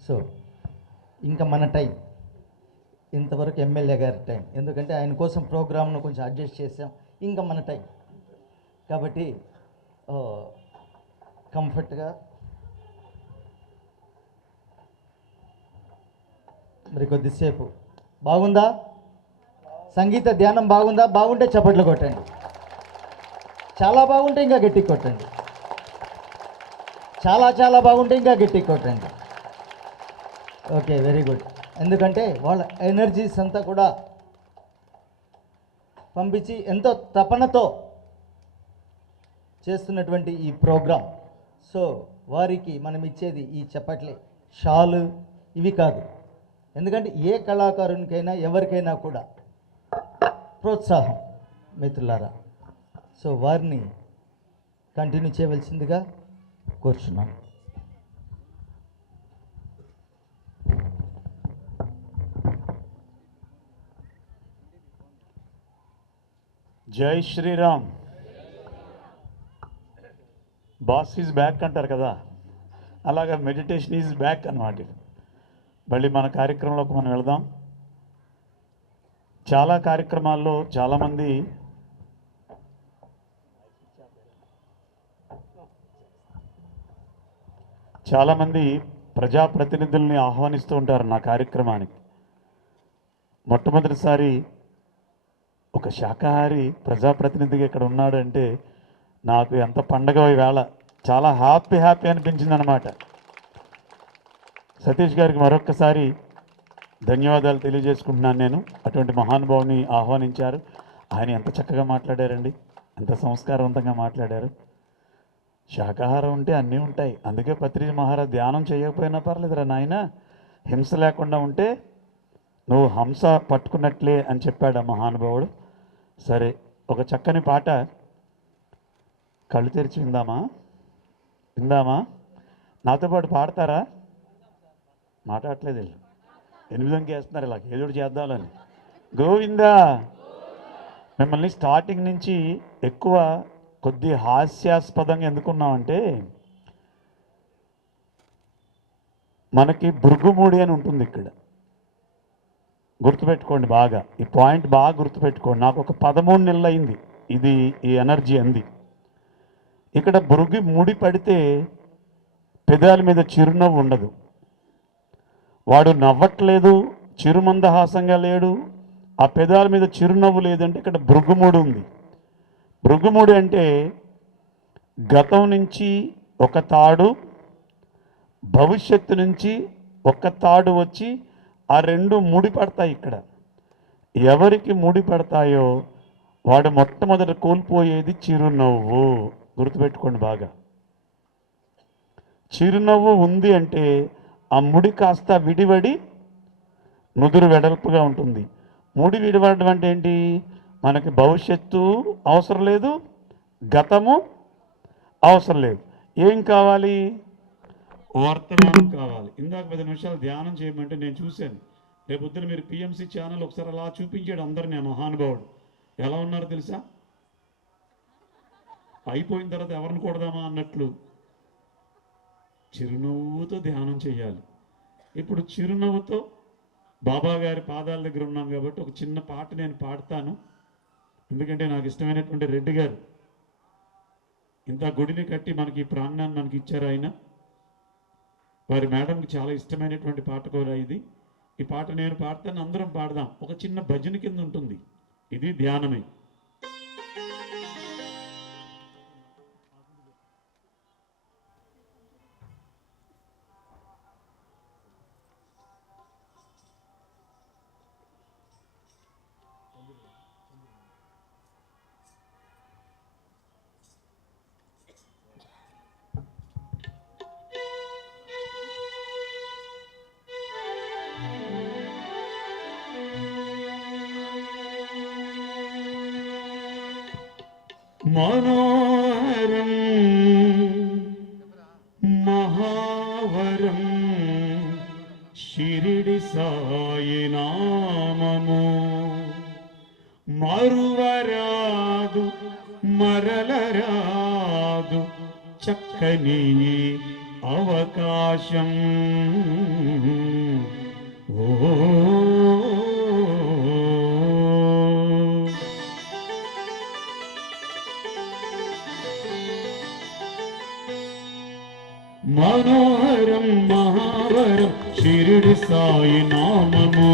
సో ఇంకా మన టైం ఇంతవరకు ఎమ్మెల్యే గారి టైం, ఎందుకంటే ఆయన కోసం ప్రోగ్రామ్ను కొంచెం అడ్జస్ట్ చేసాం. ఇంకా మన టైం కాబట్టి కంఫర్ట్గా మరి కొద్దిసేపు. బాగుందా? సంగీత ధ్యానం బాగుందా? బాగుంటే చప్పట్లు కొట్టండి. చాలా బాగుంటే ఇంకా గట్టిగా కొట్టండి. చాలా చాలా బాగుంటే ఇంకా గట్టిగా కొట్టండి. Okay, very good. ఎందుకంటే వాళ్ళ ఎనర్జీస్ అంతా కూడా పంపించి ఎంతో తపనతో చేస్తున్నటువంటి ఈ ప్రోగ్రాం. సో వారికి మనం ఇచ్చేది ఈ చప్పట్లే, షాలు ఇవి కాదు. ఎందుకంటే ఏ కళాకారునికైనా ఎవరికైనా కూడా ప్రోత్సాహం మిత్రులారా. సో వారిని కంటిన్యూ చేయవలసిందిగా కోరుచున్నాను. జై శ్రీరామ్. బాస్ ఈజ్ బ్యాక్ అంటారు కదా, అలాగా మెడిటేషన్ ఈజ్ బ్యాక్ అన్నమాట. మళ్ళీ మన కార్యక్రమంలోకి మనం వెళదాం. చాలా కార్యక్రమాల్లో చాలామంది ప్రజాప్రతినిధుల్ని ఆహ్వానిస్తూ ఉంటారు నా కార్యక్రమానికి. మొట్టమొదటిసారి ఒక శాకాహారి ప్రజాప్రతినిధిగా ఇక్కడ ఉన్నాడంటే నాకు ఎంత పండగ వేళ, చాలా హ్యాపీ అనిపించింది అనమాట. సతీష్ గారికి మరొక్కసారి ధన్యవాదాలు తెలియజేసుకుంటున్నాను నేను. అటువంటి మహానుభావుని ఆహ్వానించారు. ఆయన ఎంత చక్కగా మాట్లాడారండి, ఎంత సంస్కారవంతంగా మాట్లాడారు. శాకాహారం ఉంటే అన్నీ ఉంటాయి. అందుకే పత్రిజీ మహారాజ్ ధ్యానం చేయకపోయినా పర్లేదురా నాయన, హింస లేకుండా ఉంటే నువ్వు హంస పట్టుకున్నట్లే అని చెప్పాడు ఆ మహానుభావుడు. సరే, ఒక చక్కని పాట కళ్ళు తెరిచి విందామా? నాతో పాటు పాడతారా? మాట్లాడట్లేదు వీళ్ళు, 8 వేస్తున్నారు ఇలా ఏదో చేద్దామని. గోవిందా. మిమ్మల్ని స్టార్టింగ్ నుంచి ఎక్కువ కొద్ది హాస్యాస్పదంగా ఎందుకున్నామంటే, మనకి భృగుమూడి అని ఉంటుంది ఇక్కడ, గుర్తుపెట్టుకోండి బాగా, ఈ పాయింట్ బాగా గుర్తుపెట్టుకోండి. నాకు ఒక 13 నెలలు అయింది ఇది, ఈ ఎనర్జీ అంది. ఇక్కడ భృగు ముడి పడితే పెదాల మీద చిరునవ్వు ఉండదు, వాడు నవ్వట్లేదు, చిరుమందహాసంగా లేడు, ఆ పెదాల మీద చిరునవ్వు లేదంటే ఇక్కడ భృగుముడి ఉంది. భృగుముడి అంటే గతం నుంచి ఒక తాడు, భవిష్యత్తు నుంచి ఒక తాడు వచ్చి ఆ రెండు ముడి పడతాయి. ఇక్కడ ఎవరికి ముడి పడతాయో వాడు మొట్టమొదట కోల్పోయేది చిరునవ్వు. గుర్తుపెట్టుకోండి బాగా. చిరునవ్వు ఉంది అంటే ఆ ముడి కాస్త విడివడి నుదురు వెడల్పుగా ఉంటుంది. ముడి విడివడడం అంటే ఏంటి? మనకి భవిష్యత్తు అవసరం లేదు, గతము అవసరం లేదు. ఏం కావాలి? వర్తమానం కావాలి. ఇందాక 10 నిమిషాలు ధ్యానం చేయమంటే నేను చూశాను. రేపొద్దున మీరు పిఎంసి ఛానల్ ఒకసారి అలా చూపించాడు అందరినీ. మహానుభావుడు ఎలా ఉన్నారో తెలుసా? అయిపోయిన తర్వాత ఎవరిని కొడదామా అన్నట్లు చిరునవ్వుతో ధ్యానం చేయాలి. ఇప్పుడు చిరునవ్వుతో బాబా గారి పాదాల దగ్గర ఉన్నాం కాబట్టి ఒక చిన్న పాట నేను పాడతాను. ఎందుకంటే నాకు ఇష్టమైనటువంటి రెడ్డి గారు ఇంత గుడిని కట్టి మనకి ఈ ప్రాంగణాన్ని మనకి ఇచ్చారు. ఆయన వారి మేడంకి చాలా ఇష్టమైనటువంటి పాట కూడా ఇది. ఈ పాట నేను పాడతాను, అందరం పాడదాం. ఒక చిన్న భజన కింద ఉంటుంది, ఇది ధ్యానమే. మనోహరం మహావరం షిరిడి సాయి నామము, మరువరాదు మరలరాదు చక్కని అవకాశం. ఓ మనోహరం మహావరం షిరిడి సాయి నామము,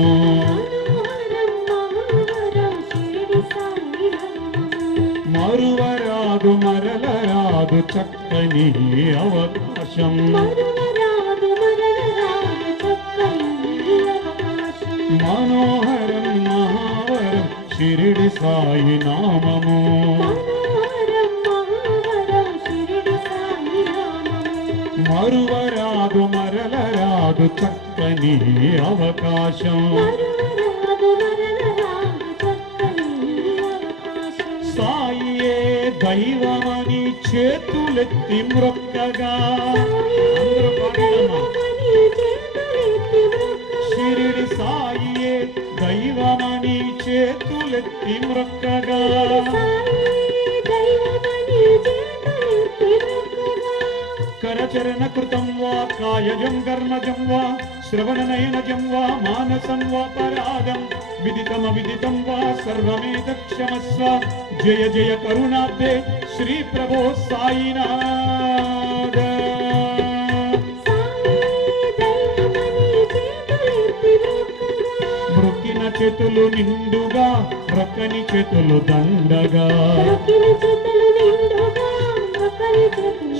మరువరాదు మరలరాదు చక్కని అవకాశం. మనోహరం మహావరం షిరిడి సాయి నామము, మరువరాదు మరలరాదు చక్కని అవకాశం. సాయియే దైవమని చేతులెత్తి మ్రొక్కగా అందరూ పాడమ్మా. షిరిడి సాయియే దైవమని చేతులెత్తి మ్రొక్కగా కరచరణ కృతం వా కాయజం కర్మజం వా శ్రవణనయనజం వా మానసం వా పరాదం విదితమవిదితం వా సర్వమేతక్షమస్వ జయ జయ కరుణాబ్దే శ్రీ ప్రభో సాయినాథ. మృక్కిన చేతులు నిండుగా మ్రొక్కని చేతులు దండగా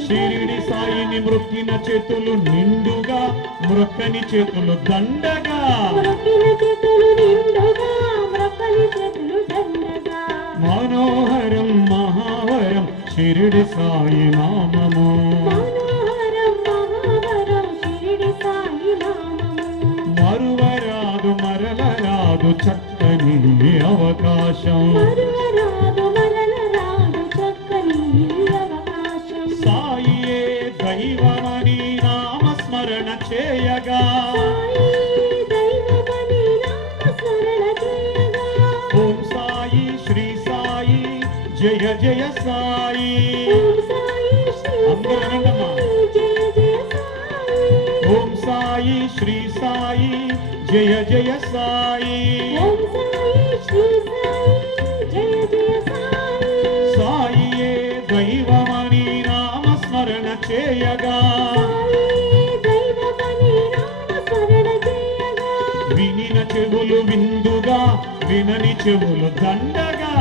షిరిడి సాయిని మృక్కిన చేతులు నిండుగా మ్రొక్కని చేతులు దండగా మనోహరం మహావరం షిరిడి సాయి నామము. మరువరాదు మరలరాదు చక్కని అవకాశం సాయియే దైవమని నామస్మరణ చేయగా ఓం సాయి శ్రీ సాయి జయ జయ సాయి అందరూ అనండమ్మా. ఓం సాయి శ్రీ సాయి జయ జయ సాయి సాయియే దైవమని నామస్మరణ చేయగా వినిన చెవులు విందుగా వినని చెవులు దండగా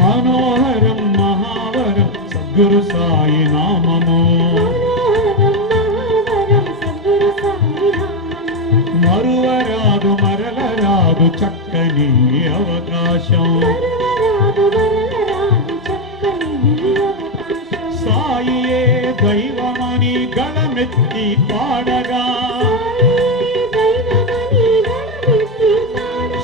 మనోహరం మహావరం సద్గురు సాయి నామము. మరువరాదు మరలరాదు చక్కని అవకాశం సాయియే దైవమని గళమెత్తి పాడగా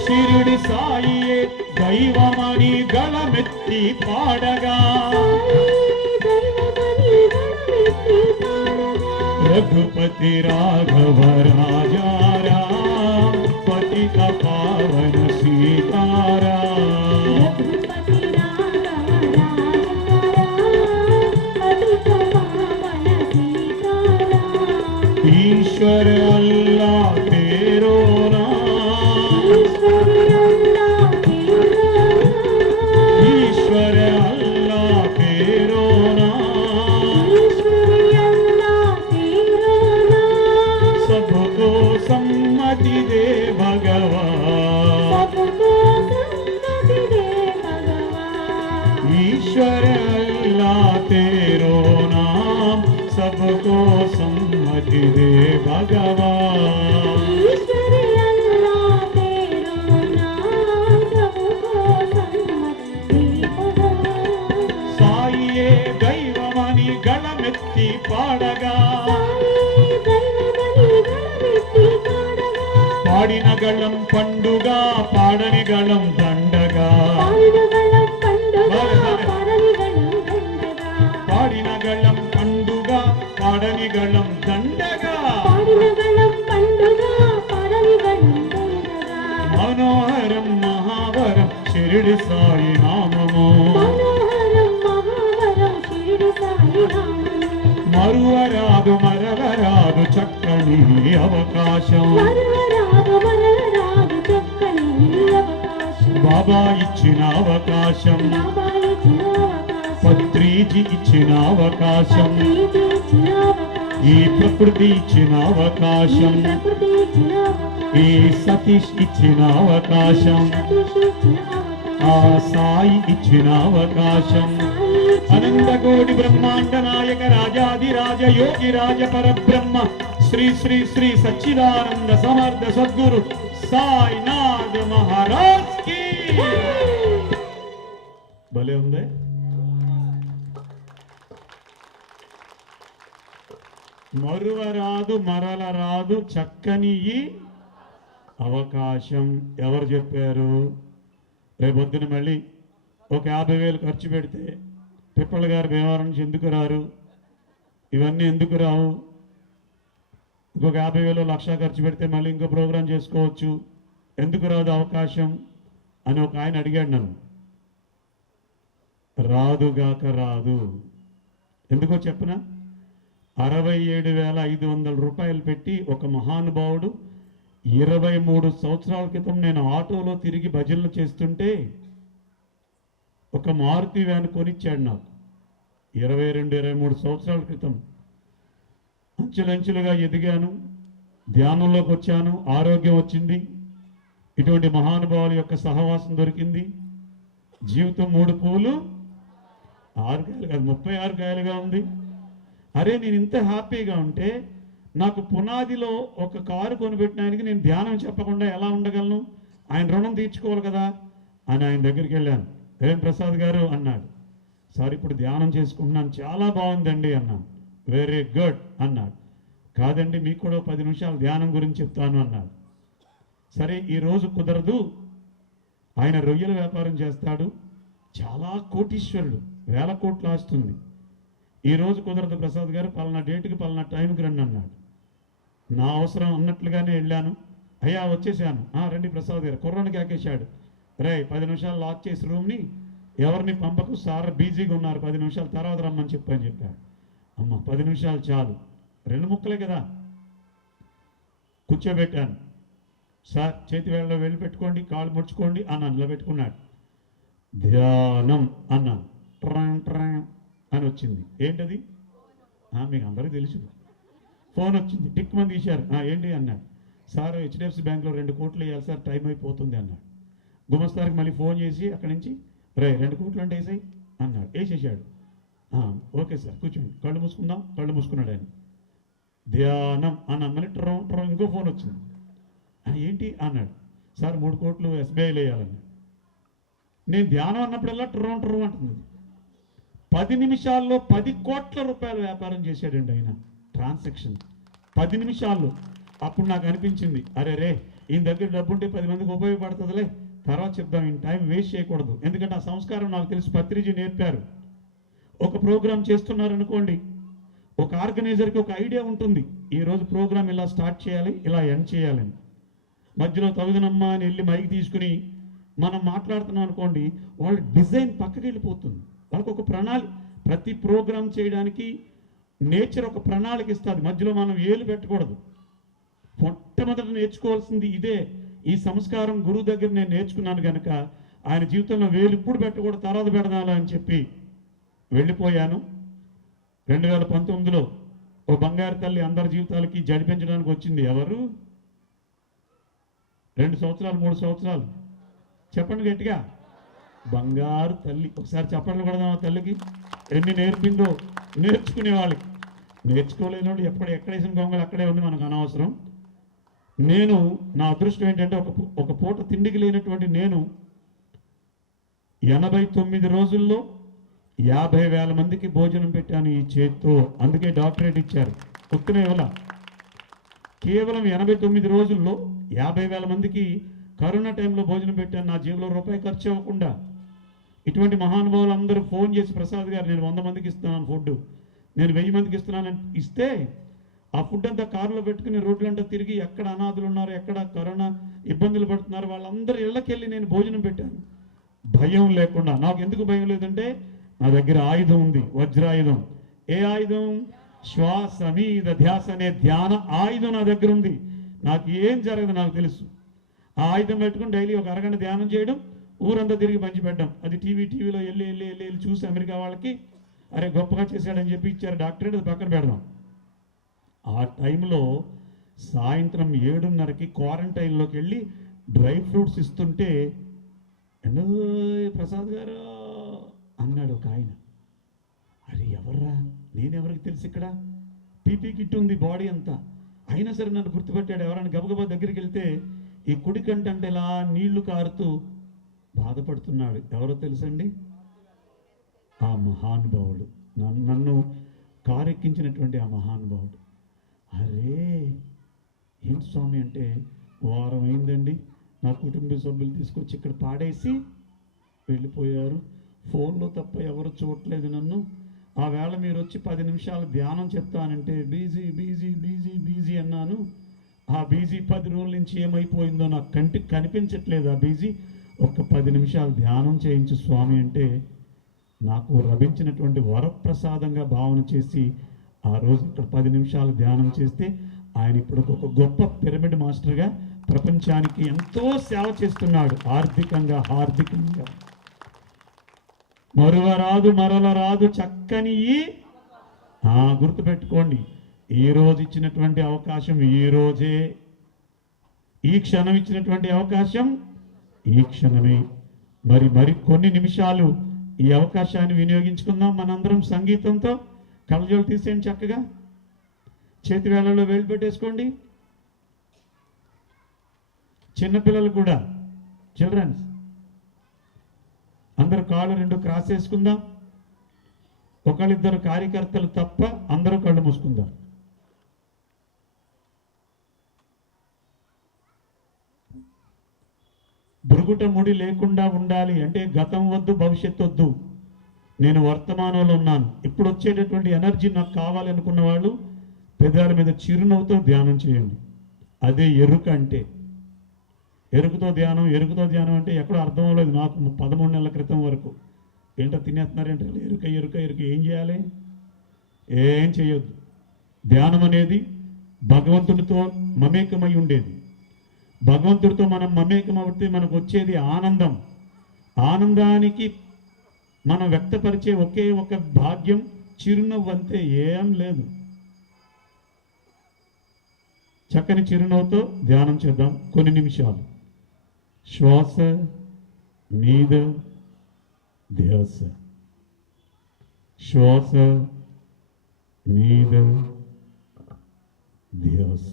షిరిడి సాయియే దైవమని గళమెత్తి పాడగా రఘుపతి రాఘవ రాజా రామ పతిత పావన సీతారామ ईश्वर अल्लाह तेरो नाम ईश्वर अल्लाह तेरो नाम सबको सम्मति दे भगवान ईश्वर अल्लाह तेरो नाम सबको सम्मति दे भगवान साइये दैवमनि गळमेत्ति पाडगा पाडिन गळं पंडुगा पाडनि गळं दंडगा पाडिन गळं पंडुगा पाडनि गळं दंडगा मनोहरं महावरं शिरडी साई नाममो మరువరాదు మరవరాదు చక్కని అవకాశం బాబా ఇచ్చిన అవకాశం పత్రిజీ ఇచ్చిన అవకాశం ఈ ప్రకృతి ఇచ్చిన అవకాశం ఈ సతీష్ ఇచ్చిన అవకాశం ఆ సాయి ఇచ్చిన అవకాశం అనంతకోటి బ్రహ్మాండ నాయక రాజాదిరాజ యోగి రాజ పరబ్రహ్మ శ్రీ శ్రీ శ్రీ సచ్చిదానంద సమర్థ సద్గురు సాయినాథ్ మహారాజ్ కి భలే ఉంది. మరువరాదు మరలరాదు చక్కని ఈ అవకాశం ఎవరు చెప్పారు? రేపొద్దున మళ్ళీ ఒక 50,000 ఖర్చు పెడితే పిప్పల గారు భీమవరం నుంచి ఎందుకు రారు, ఇవన్నీ ఎందుకు రావు, ఇంకొక 50,000 లక్ష ఖర్చు పెడితే మళ్ళీ ఇంకో ప్రోగ్రాం చేసుకోవచ్చు, ఎందుకు రాదు అవకాశం అని ఒక ఆయన అడిగాడు నన్ను. రాదుగాక రాదు. ఎందుకో చెప్పనా, 67,500 రూపాయలు పెట్టి ఒక మహానుభావుడు 23 సంవత్సరాల క్రితం నేను ఆటోలో తిరిగి భజనలు చేస్తుంటే ఒక మారుతి వ్యాన్ కొనిచ్చాడు నాకు. 22-23 సంవత్సరాల క్రితం అంచెలంచెలుగా ఎదిగాను, ధ్యానంలోకి వచ్చాను, ఆరోగ్యం వచ్చింది, ఇటువంటి మహానుభావుల యొక్క సహవాసం దొరికింది. జీవితం 3 పువ్వులు 6 కాయలు కాదు 36 కాయలుగా ఉంది. అరే నేను ఇంత హ్యాపీగా ఉంటే నాకు పునాదిలో ఒక కారు కొనిపెట్టిన ఆయనకి నేను ధ్యానం చెప్పకుండా ఎలా ఉండగలను, ఆయన రుణం తీర్చుకోవాలి కదా అని ఆయన దగ్గరికి వెళ్ళాను. ఏం ప్రసాద్ గారు అన్నాడు. సార్ ఇప్పుడు ధ్యానం చేసుకుంటున్నాను, చాలా బాగుందండి అన్నాను. వెరీ గుడ్ అన్నాడు. కాదండి మీకు కూడా 10 నిమిషాలు ధ్యానం గురించి చెప్తాను అన్నాడు. సరే ఈరోజు కుదరదు, ఆయన రొయ్యల వ్యాపారం చేస్తాడు, చాలా కోటీశ్వరుడు, 1000 కోట్లు ఆస్తుంది. ఈరోజు కుదరదు ప్రసాద్ గారు, పలానా డేట్కి పలానా టైంకి రండి అన్నాడు. నా అవసరం అన్నట్లుగానే వెళ్ళాను. అయ్యా వచ్చేసాను, రండి ప్రసాద్ గారు. కుర్రానికి ఆకేశాడు, రే 10 నిమిషాలు లాక్ చేసి రూమ్ని, ఎవరిని పంపకు, సార్ బిజీగా ఉన్నారు, 10 నిమిషాల తర్వాత రమ్మని చెప్పని చెప్పాడు. అమ్మ 10 నిమిషాలు చాలు, 2 ముక్కలే కదా. కూర్చోబెట్టాను. సార్ చేతి వేళ్ళలో వెళ్ళి పెట్టుకోండి, కాళ్ళు ముడుచుకోండి అన్నాను. నిలబెట్టుకున్నాడు. ధ్యానం అన్నాను. ట్రాం ట్రాం అని వచ్చింది. ఏంటది? మీకు అందరికీ తెలుసు. ఫోన్ వచ్చింది, టిక్ మంది తీశారు. ఏంటి అన్నాడు. సార్ హెచ్డిఎఫ్సి బ్యాంక్లో 2 కోట్లు వేయాలి సార్, టైం అయిపోతుంది అన్నాడు. గుమస్తారికి మళ్ళీ ఫోన్ చేసి అక్కడి నుంచి, రే 2 కోట్లు అంటే వేసాయి అన్నాడు. వేసేసాడు. ఓకే సార్ కూర్చోండి, కళ్ళు మూసుకుందాం. కళ్ళు మూసుకున్నాడు ఆయన. ధ్యానం అన్నాను. మళ్ళీ ట్రౌ ఇంకో ఫోన్ వచ్చింది. ఏంటి అన్నాడు. సార్ 3 కోట్లు ఎస్బీఐలో వేయాలన్నాడు. నేను ధ్యానం అన్నప్పుడల్లా ట్రౌ అంటుంది. 10 నిమిషాల్లో 10 కోట్ల రూపాయల వ్యాపారం చేశాడండి ఆయన. ట్రాన్సాక్షన్ 10 నిమిషాల్లో. అప్పుడు నాకు అనిపించింది, అరే రే ఈయన దగ్గర డబ్బు ఉంటే 10 మందికి ఉపయోగపడుతుందిలే, తర్వాత చెప్దాం, ఈయన టైం వేస్ట్ చేయకూడదు. ఎందుకంటే ఆ సంస్కారం నాకు తెలిసి పత్రిజీ నేర్పారు. ఒక ప్రోగ్రాం చేస్తున్నారనుకోండి, ఒక ఆర్గనైజర్కి ఒక ఐడియా ఉంటుంది, ఈరోజు ప్రోగ్రాం ఇలా స్టార్ట్ చేయాలి, ఇలా ఎండ్ చేయాలని. మధ్యలో తగుదనమ్మా అని వెళ్ళి మైక్ తీసుకుని మనం మాట్లాడుతున్నాం అనుకోండి, వాళ్ళ డిజైన్ పక్కకి వెళ్ళిపోతుంది. వాళ్ళకు ఒక ప్రణాళిక, ప్రతి ప్రోగ్రాం చేయడానికి నేచర్ ఒక ప్రణాళిక ఇస్తుంది. మధ్యలో మనం ఏలు పెట్టకూడదు. మొట్టమొదట నేర్చుకోవాల్సింది ఇదే. ఈ సంస్కారం గురువు దగ్గర నేను నేర్చుకున్నాను కనుక ఆయన జీవితంలో వేలు ఇప్పుడు పెట్టకూడదు, తర్వాత పెడదాలా అని చెప్పి వెళ్ళిపోయాను. 2019లో ఓ బంగారు తల్లి అందరి జీవితాలకి జడిపించడానికి వచ్చింది. ఎవరు? 2 సంవత్సరాలు 3 సంవత్సరాలు చెప్పండి గట్టిగా. బంగారు తల్లి. ఒకసారి చెప్పండి కొడదాం ఆ తల్లికి. ఎన్ని నేర్పిందో నేర్చుకునే వాళ్ళకి. నేర్చుకోలేని వాళ్ళు ఎక్కడేసిన గొంగలు అక్కడే ఉంది, మనకు అనవసరం. నేను నా అదృష్టం ఏంటంటే ఒక పూట తిండికి లేనటువంటి నేను 89 రోజుల్లో 50,000 మందికి భోజనం పెట్టాను ఈ చేత్తో. అందుకే డాక్టరేట్ ఇచ్చారు. కొత్తనే ఇవ్వాల. కేవలం 89 రోజుల్లో 50,000 మందికి కరోనా టైంలో భోజనం పెట్టాను, నా జేబులో రూపాయి ఖర్చు అవ్వకుండా. ఇటువంటి మహానుభావులు అందరూ ఫోన్ చేసి, ప్రసాద్ గారు నేను 100 మందికి ఇస్తున్నాను ఫుడ్, నేను 1000 మందికి ఇస్తున్నాను ఇస్తే, ఆ ఫుడ్ అంతా కారులో పెట్టుకుని రోడ్లంతా తిరిగి ఎక్కడ అనాథులు ఉన్నారు, ఎక్కడ కరోనా ఇబ్బందులు పడుతున్నారు, వాళ్ళందరూ ఇళ్ళకెళ్ళి నేను భోజనం పెట్టాను భయం లేకుండా. నాకు ఎందుకు భయం లేదంటే నా దగ్గర ఆయుధం ఉంది, వజ్రాయుధం. ఏ ఆయుధం? శ్వాస మీద ధ్యాస అనే ధ్యాన ఆయుధం నా దగ్గర ఉంది. నాకు ఏం జరగదు నాకు తెలుసు. ఆ ఆయుధం పెట్టుకుని డైలీ ఒక అరగంట ధ్యానం చేయడం, ఊరంతా తిరిగి పంచిపెట్టడం. అది టీవీలో వెళ్ళి చూసి అమెరికా వాళ్ళకి అరే గొప్పగా చేశాడని చెప్పి ఇచ్చారు డాక్టరేట్, అది పక్కన పెడదాం. ఆ టైంలో సాయంత్రం 7:30కి క్వారంటైన్లోకి వెళ్ళి డ్రై ఫ్రూట్స్ ఇస్తుంటే, ఎండో ప్రసాద్ గారు అన్నాడు ఒక ఆయన. అరే ఎవర్రా, నేనెవరికి తెలుసు, ఇక్కడ పీపీ కిట్ ఉంది బాడీ అంతా, అయినా సరే నన్ను గుర్తుపెట్టాడు. ఎవరైనా గబగబా దగ్గరికి వెళ్తే ఈ కుడి కంటే ఇలా నీళ్లు కారుతూ బాధపడుతున్నాడు. ఎవరో తెలుసండి? ఆ మహానుభావుడు, నన్ను కారెక్కించినటువంటి ఆ మహానుభావుడు. అరే ఏంటి స్వామి అంటే, వారం అయిందండి నా కుటుంబ సభ్యులు తీసుకొచ్చి ఇక్కడ పాడేసి వెళ్ళిపోయారు. ఫోన్లో తప్ప ఎవరు చూడట్లేదు నన్ను. ఆ వేళ మీరు వచ్చి 10 నిమిషాలు ధ్యానం చెప్తానంటే బిజీ బిజీ బిజీ బిజీ అన్నాను. ఆ బిజీ 10 రోజుల నుంచి ఏమైపోయిందో నాకు కంటికి కనిపించట్లేదు. ఆ బిజీ ఒక్క 10 నిమిషాలు ధ్యానం చేయించు స్వామి అంటే నాకు లభించినటువంటి వరప్రసాదంగా భావన చేసి ఆ రోజు ఇక్కడ 10 నిమిషాలు ధ్యానం చేస్తే ఆయన ఇప్పుడు ఒక గొప్ప పిరమిడ్ మాస్టర్గా ప్రపంచానికి ఎంతో సేవ చేస్తున్నాడు. ఆర్థికంగా హార్దికంగా మరువరాదు మరలరాదు చక్కని గుర్తుపెట్టుకోండి. ఈ రోజు ఇచ్చినటువంటి అవకాశం ఈ రోజే, ఈ క్షణం ఇచ్చినటువంటి అవకాశం ఈ క్షణమే. మరి కొన్ని నిమిషాలు ఈ అవకాశాన్ని వినియోగించుకుందాం. మనందరం సంగీతంతో కళ్ళజోలు తీసేయండి, చక్కగా చేతి వేళల్లో వేలు పెట్టేసుకోండి. చిన్నపిల్లలు కూడా, చిల్డ్రన్స్ అందరూ కాళ్ళు 2 క్రాస్ చేసుకుందాం. ఒకళ్ళిద్దరు కార్యకర్తలు తప్ప అందరూ కళ్ళు మూసుకుందాం. బురుగుట ముడి లేకుండా ఉండాలి అంటే గతం వద్దు, భవిష్యత్తు వద్దు. నేను వర్తమానంలో ఉన్నాను. ఇప్పుడు వచ్చేటటువంటి ఎనర్జీ నాకు కావాలి అనుకున్న వాళ్ళు పెదాల మీద చిరునవ్వుతో ధ్యానం చేయండి. అదే ఎరుక అంటే. ఎరుకుతో ధ్యానం అంటే ఎక్కడో అర్థం అవ్వలేదు నాకు 13 నెలల క్రితం వరకు. ఏంటో తినేస్తున్నారేంటే ఎరుక ఏం చేయాలి? ఏం చేయొద్దు. ధ్యానం అనేది భగవంతుడితో మమేకమై ఉండేది. భగవంతుడితో మనం మమేకమవుతే మనకు వచ్చేది ఆనందం. ఆనందానికి మనం వ్యక్తపరిచే ఒకే ఒక భాగ్యం చిరునవ్వు, అంతే, ఏం లేదు. చక్కని చిరునవ్వుతో ధ్యానం చేద్దాం కొన్ని నిమిషాలు. శ్వాస మీద ధ్యాస, శ్వాస మీద ధ్యాస.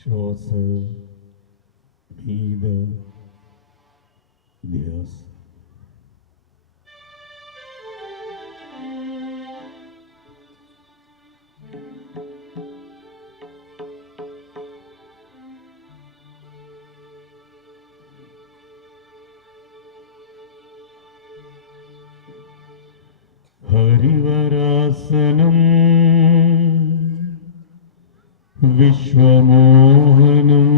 శ్వాస మీద ధ్యాస. హరివరాసనం విశ్వమోహనం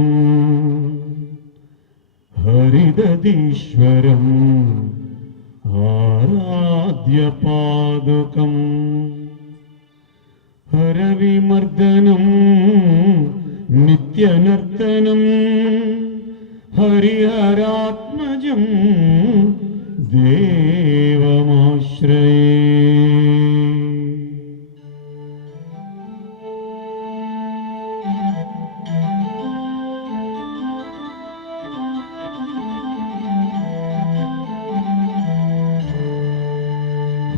హరిదధీశ్వరం ఆరాధ్యపాదుకం హరవిమర్దనం నిత్యనర్తనం హరిహరాత్మజం దేవమాశ్రయే.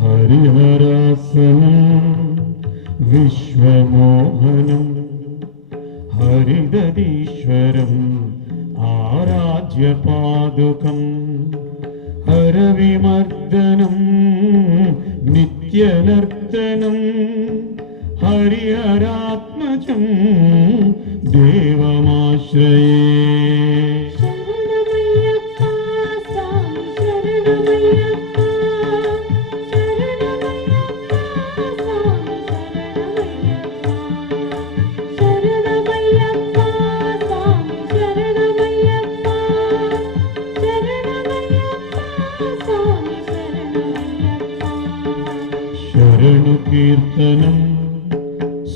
హరిహరాసనం విశ్వమోహనం హరిదధీశ్వరం ఆరాధ్యపాదుకం హరవిమర్దనం నిత్యనర్తనం హరిహరాత్మజం దేవమాశ్రయే. శరణు కీర్తనం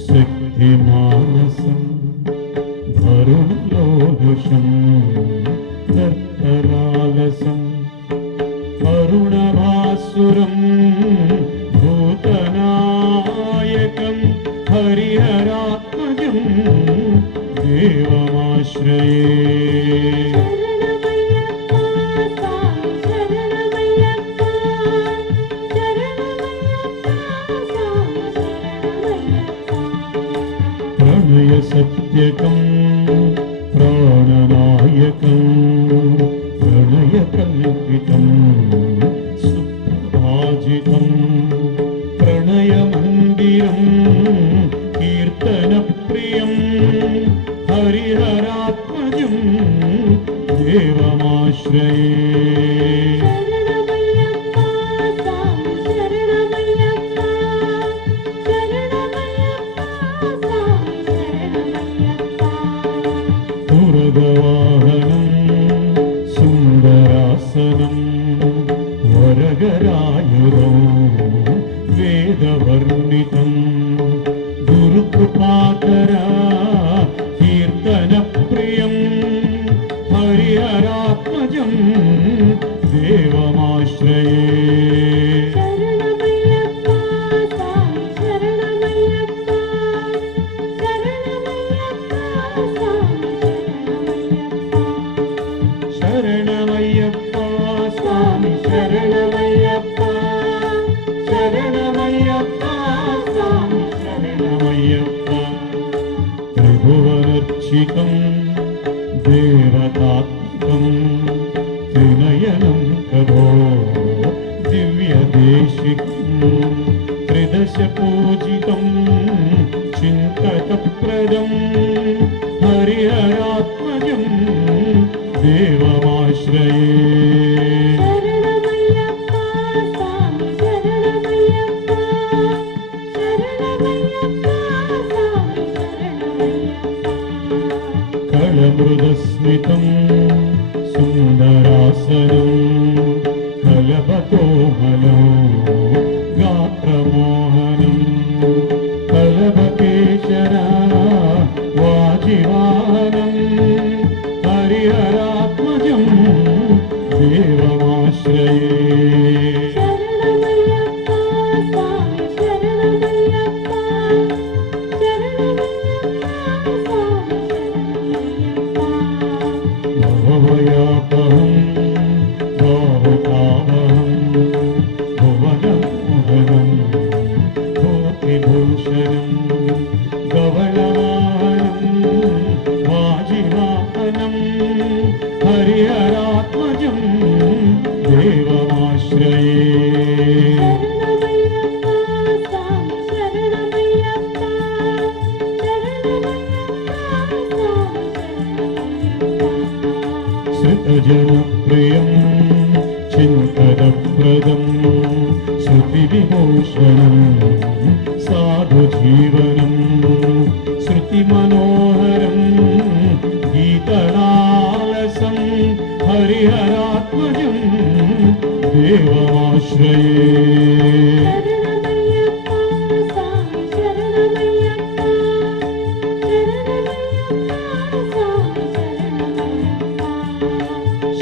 శక్తిమానసం భరుణలోదుషం దత్తలాలసం అరుణభాసురం భూతనాయకం హరిహరాత్మజం దేవమాశ్రయే. నిత్యకం ప్రాణనాయకం ప్రణయకల్పితం సుప్రభాజితం ప్రణయమందిరం కీర్తనప్రియం హరిహరాత్మజం దేవమాశ్రయే. తురగవాహనం సుందరాసనం వరగరాయుధం వేదవర్ణితం గురుకృపాకరా కీర్తనప్రియం హరిహరాత్మజం దేవమాశ్రయే. శరణమయ్యప్ప స్వామి శరణమయ్యప్ప శరణమయ్యప్ప స్వామి శరణమయ్యప్ప. త్రిభువనర్చితం దేవతాత్మకం త్రినయనం ప్రభో దివ్యదేశికం త్రిదశ పూజితం చింతకప్రదం హరిహరాత్మజం దేవమాశ్రయే. కళమృదస్మితం సుందరాసనం కలభకోమలం గాత్రమోహనం కలభకేశర వాజివాహనం హరిహరాత్మజం దేవమాశ్రయే. భవభయాపహం భావతావహం భువనమోహనం భూతిభూషణం గవళవాహనం వాజివాహనం హరిహరాత్మజం దేవమాశ్రయే. శ్రుతజనప్రియం చింతనప్రదం శృతివిభూషణం సాధుజీవనం శృతిమనోహరం గీతలాలసం హరిహరాత్మజం దేవమాశ్రయే.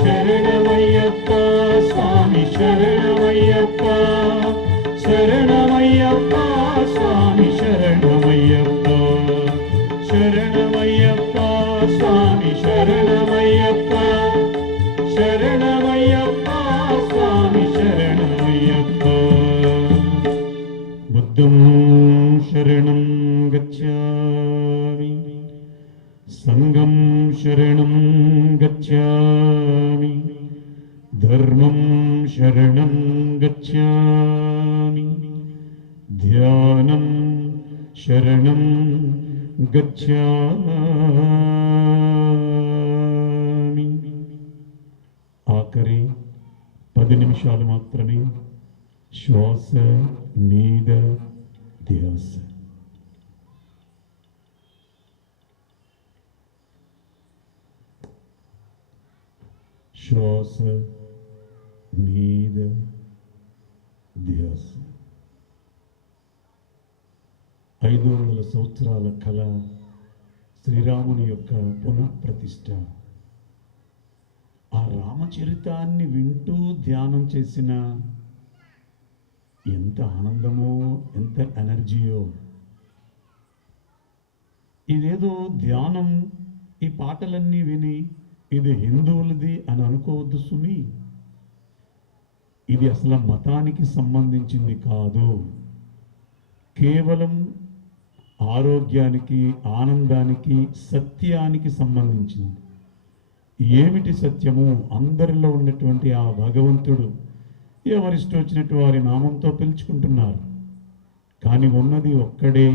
శరణమయ్యప్ప స్వామి శరణమయ్యప్ప శరణమయ్యప్ప స్వామి శరణమయ్యప్ప శరణమయ్యప్ప స్వామి శరణమయ్యప్ప శరణమయ్యప్ప స్వామి శరణమయ్యప్ప. బుద్ధం శరణం గచ్ఛామి సంఘం శరణం గచ్ఛామి ధర్మం శరణం గచ్ఛామి ధ్యానం శరణం గచ్ఛామి. ఆఖరి 10 నిమిషాలు మాత్రమే శ్వాస మీద ధ్యాస. శ్వాస మీద ధ్యాస. 500 సంవత్సరాల కళ శ్రీరాముని యొక్క పునఃప్రతిష్ఠ. ఆ రామచరితాన్ని వింటూ ధ్యానం చేసిన ఎంత ఆనందమో ఎంత ఎనర్జీయో. ఇదేదో ధ్యానం ఈ పాటలన్నీ విని ఇది హిందువులది అని అనుకోవద్దు సుమి. ఇది అసలు మతానికి సంబంధించింది కాదు. కేవలం ఆరోగ్యానికి, ఆనందానికి, సత్యానికి సంబంధించింది. ఏమిటి సత్యము? అందరిలో ఉన్నటువంటి ఆ భగవంతుడు ఎవరిష్టం వచ్చినట్టు వారి నామంతో పిలుచుకుంటున్నారు. కానీ ఉన్నది ఒక్కడే.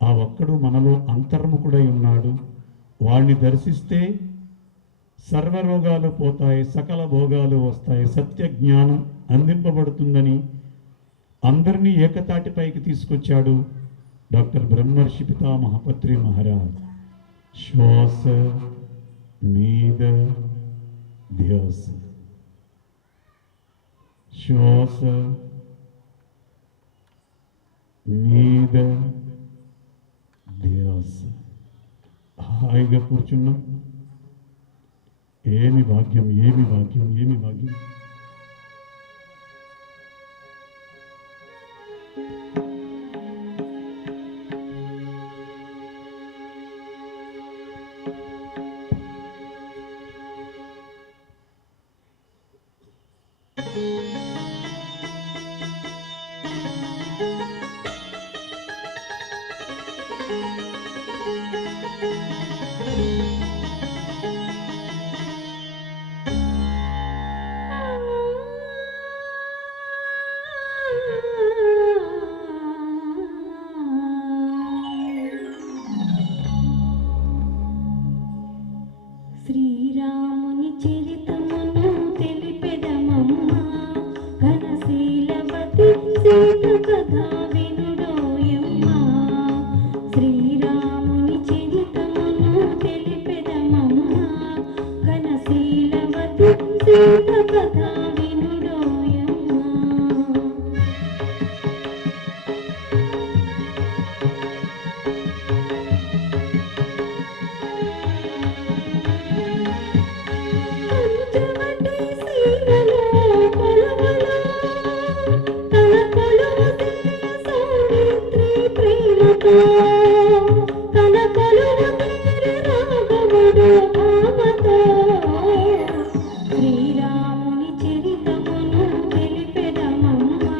ఆ ఒక్కడు మనలో అంతర్ముఖుడై ఉన్నాడు. వాడిని దర్శిస్తే సర్వరోగాలు పోతాయి, సకల భోగాలు వస్తాయి, సత్య జ్ఞానం అందింపబడుతుందని అందరినీ ఏకతాటిపైకి తీసుకొచ్చాడు డాక్టర్ బ్రహ్మర్షి పితామహ పత్రి మహారాజ్. శ్వాస మీద ధ్యాస, శ్వాస మీద ధ్యాస. హాయిగా కూర్చున్నాం. ఏమి భాగ్యం, ఏమి భాగ్యం, ఏమి భాగ్యం. శ్రీరాముని చరితమును తెలిపెదమమ్మా, ఘనశీలవతి సీత కథ వినుడోయమ్మా. శ్రీరాముని చరితమును తెలిపెదమమ్మా, ఘనశీలవతి సీత కథ వినుడోయమ్మా. శ్రీరాముని చరితమును తెలిపెదమమ్మా,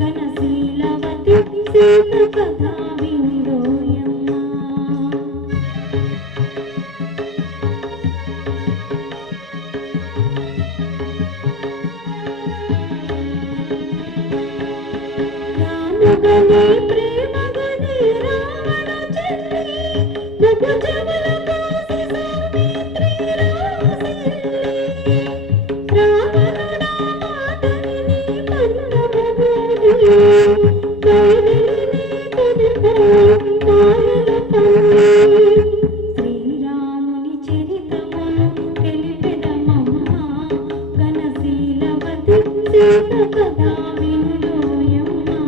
ఘనశీలవతి సీత కథ వినుడోయమ్మా. రాముగని ప్రేమగని రావణ చెల్లి, ముఖజముల కోసి సౌమిత్రి రాసిల్లి. రావణుడా మాటని నీ పన్నము బోధి, కైదిని కొనుకోయి మాయల పల్లి. శ్రీరాముని చరితమును తెలిపెదమమ్మా, ఘనశీలవతి సీత కథ వినుడోయమ్మా.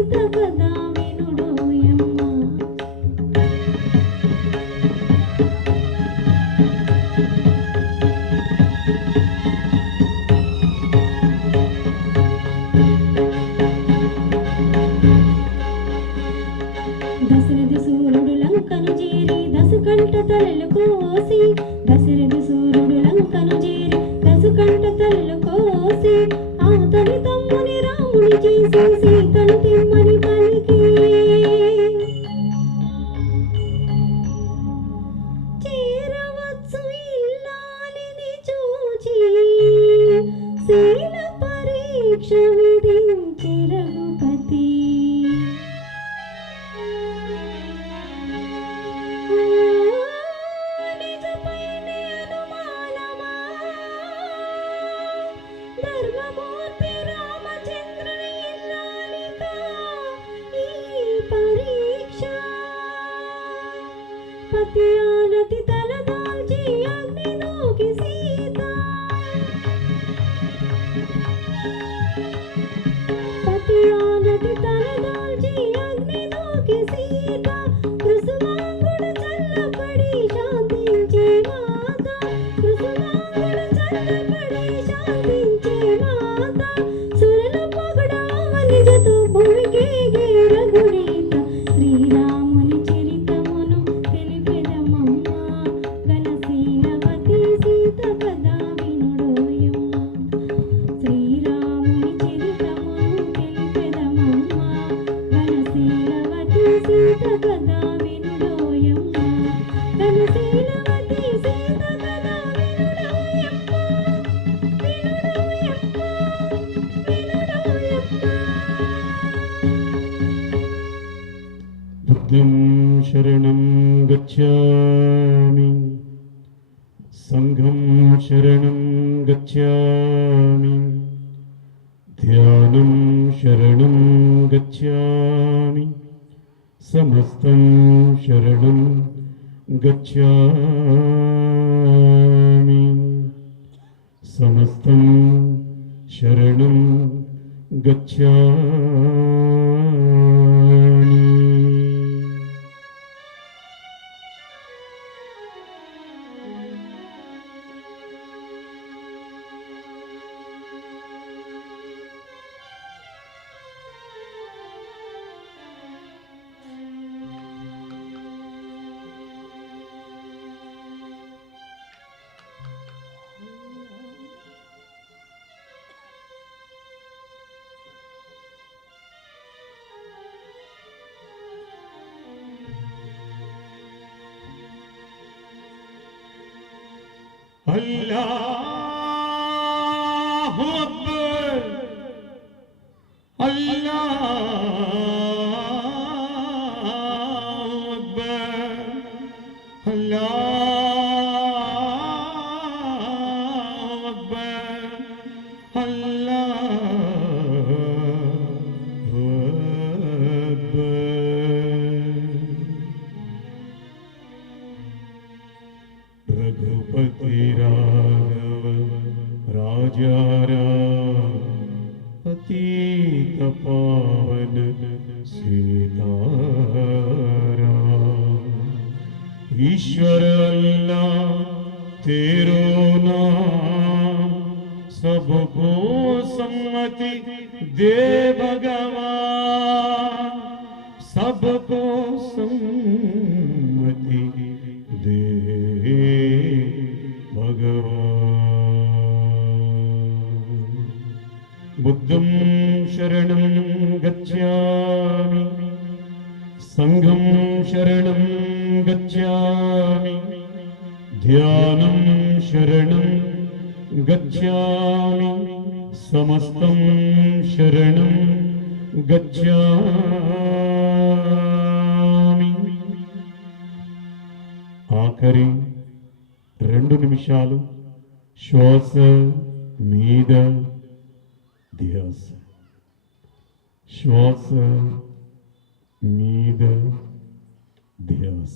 సీత కదా వినుడోయమ్మ. దశరథ సూర్యుడు లంకను చేరి దశకంఠ తలలు కోసి, దశరథ సూర్యుడు లంకను చేరి దశకంఠ తలలు కోసి, ఆ తల్లి తమ్ముని రాముని చేసి సీతను తిమ్మని పలికి, చేరవచ్చు ఇల్లాలిని చూచి శీల పరీక్ష విధించి రఘుపతి. నిజపైనే అనుమానమా ధర్మమూర్తి రామచంద్రుని ఇల్లాలిక ఈ పరీక్ష. పతి ఆనతి తలదాల్చి అగ్ని దూకి సీత, పతి ఆనతి తలదాల్చి అగ్ని దూకి సీత, కుసుమాంగుడు చల్లపడి శాంతించే మాత, కుసుమాంగుడు చల్లపడి శాంతించే మాత, సురల పొగడావనిజతో భూమికేగే రఘునీత. శ్రీరాముని చరితమును తెలిపెదమమ్మ, ఘనశీలవతి సీత కదా వినుడోయమ్మ. శ్రీరాముని చరితమును తెలిపెదమమ్మ, ఘనశీలవతి సీత కదా వినుడోయమ్మ. ఘనశీలవతి సీత కదా వినుడోయమ్మ, వినుడోయమ్మ, వినుడోయమ్మ. బుద్ధిం శరణం గచ్ఛామి, సంఘం శరణం గచ్ఛామి, ధ్యానం శరణం గచ్ఛామి, సమస్తం శరణం గచ్ఛామి, సమస్తం శరణం గచ్ఛామి. అల్లాహు అక్బర్, అల్లాహు అక్బర్, అల్లాహు అక్బర్, అల్లాహు అక్బర్. रघुपति राघव राजा राम, पतित पावन सीताराम. ईश्वर अल्लाह तेरो नाम, सबको सम्मति दे भगवान, सबको सम्मति दे भगवान. बुद्धं शरणं गच्छामि, संघं शरणं गच्छामि, ध्यानं शरणं गच्छामि, समस्तं शरणं गच्छामि. ఆఖరి 2 నిమిషాలు శ్వాస మీద ధ్యాస, శ్వాస మీద ధ్యాస.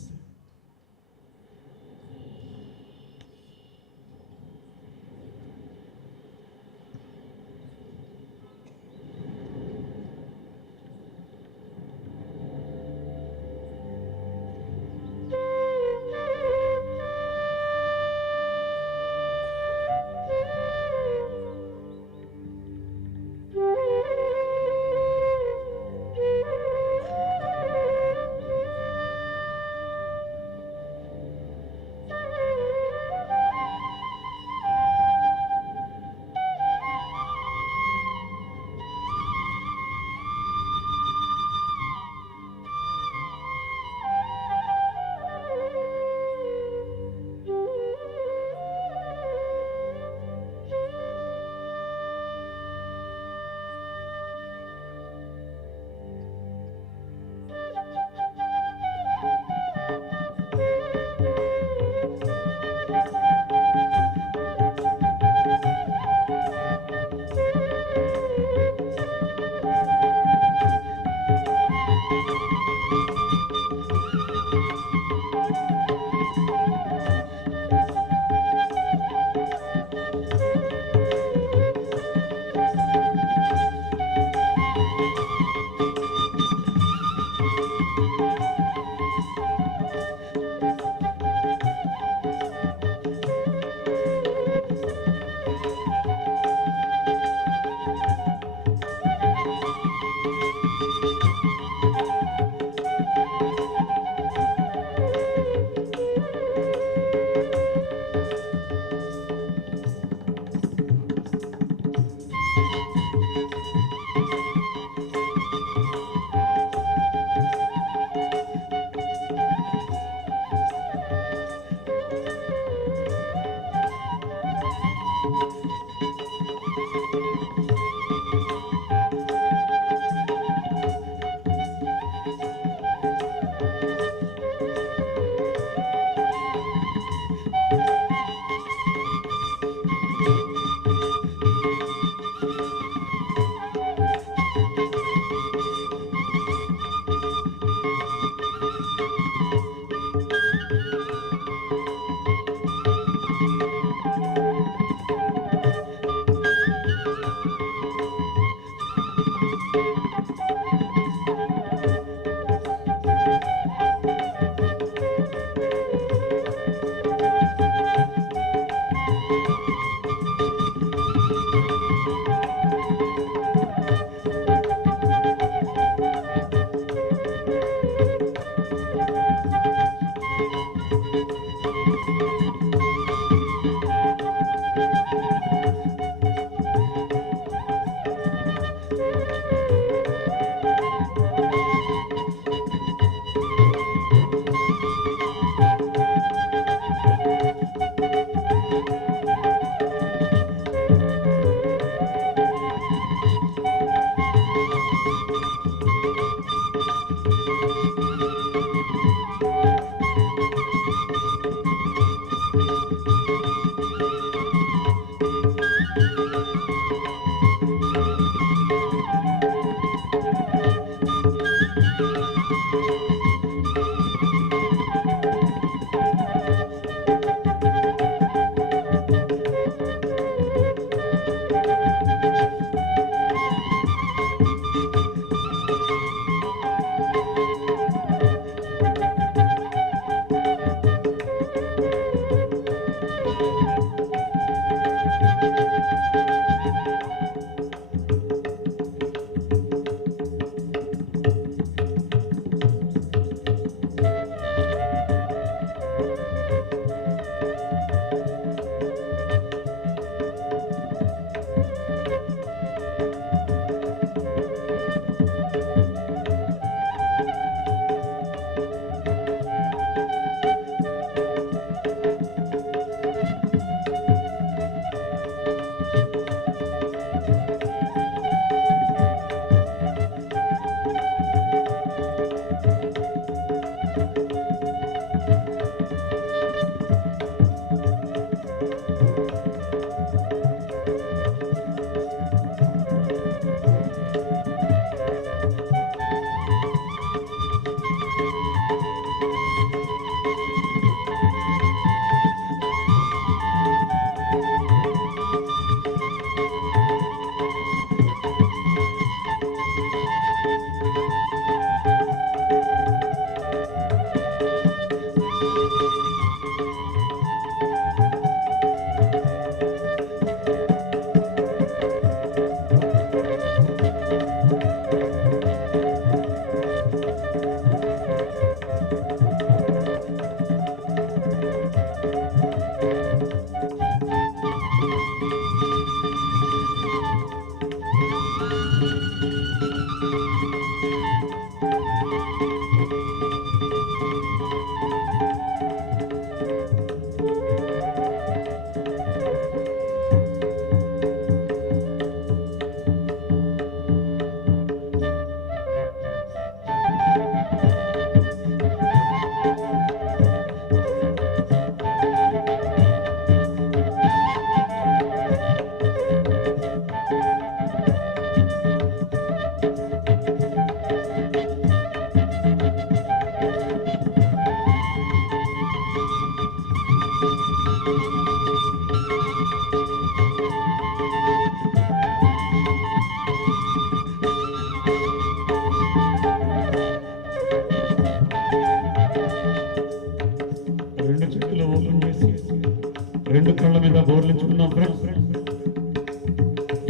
బోర్లించుకుందాం ఫ్రెండ్స్.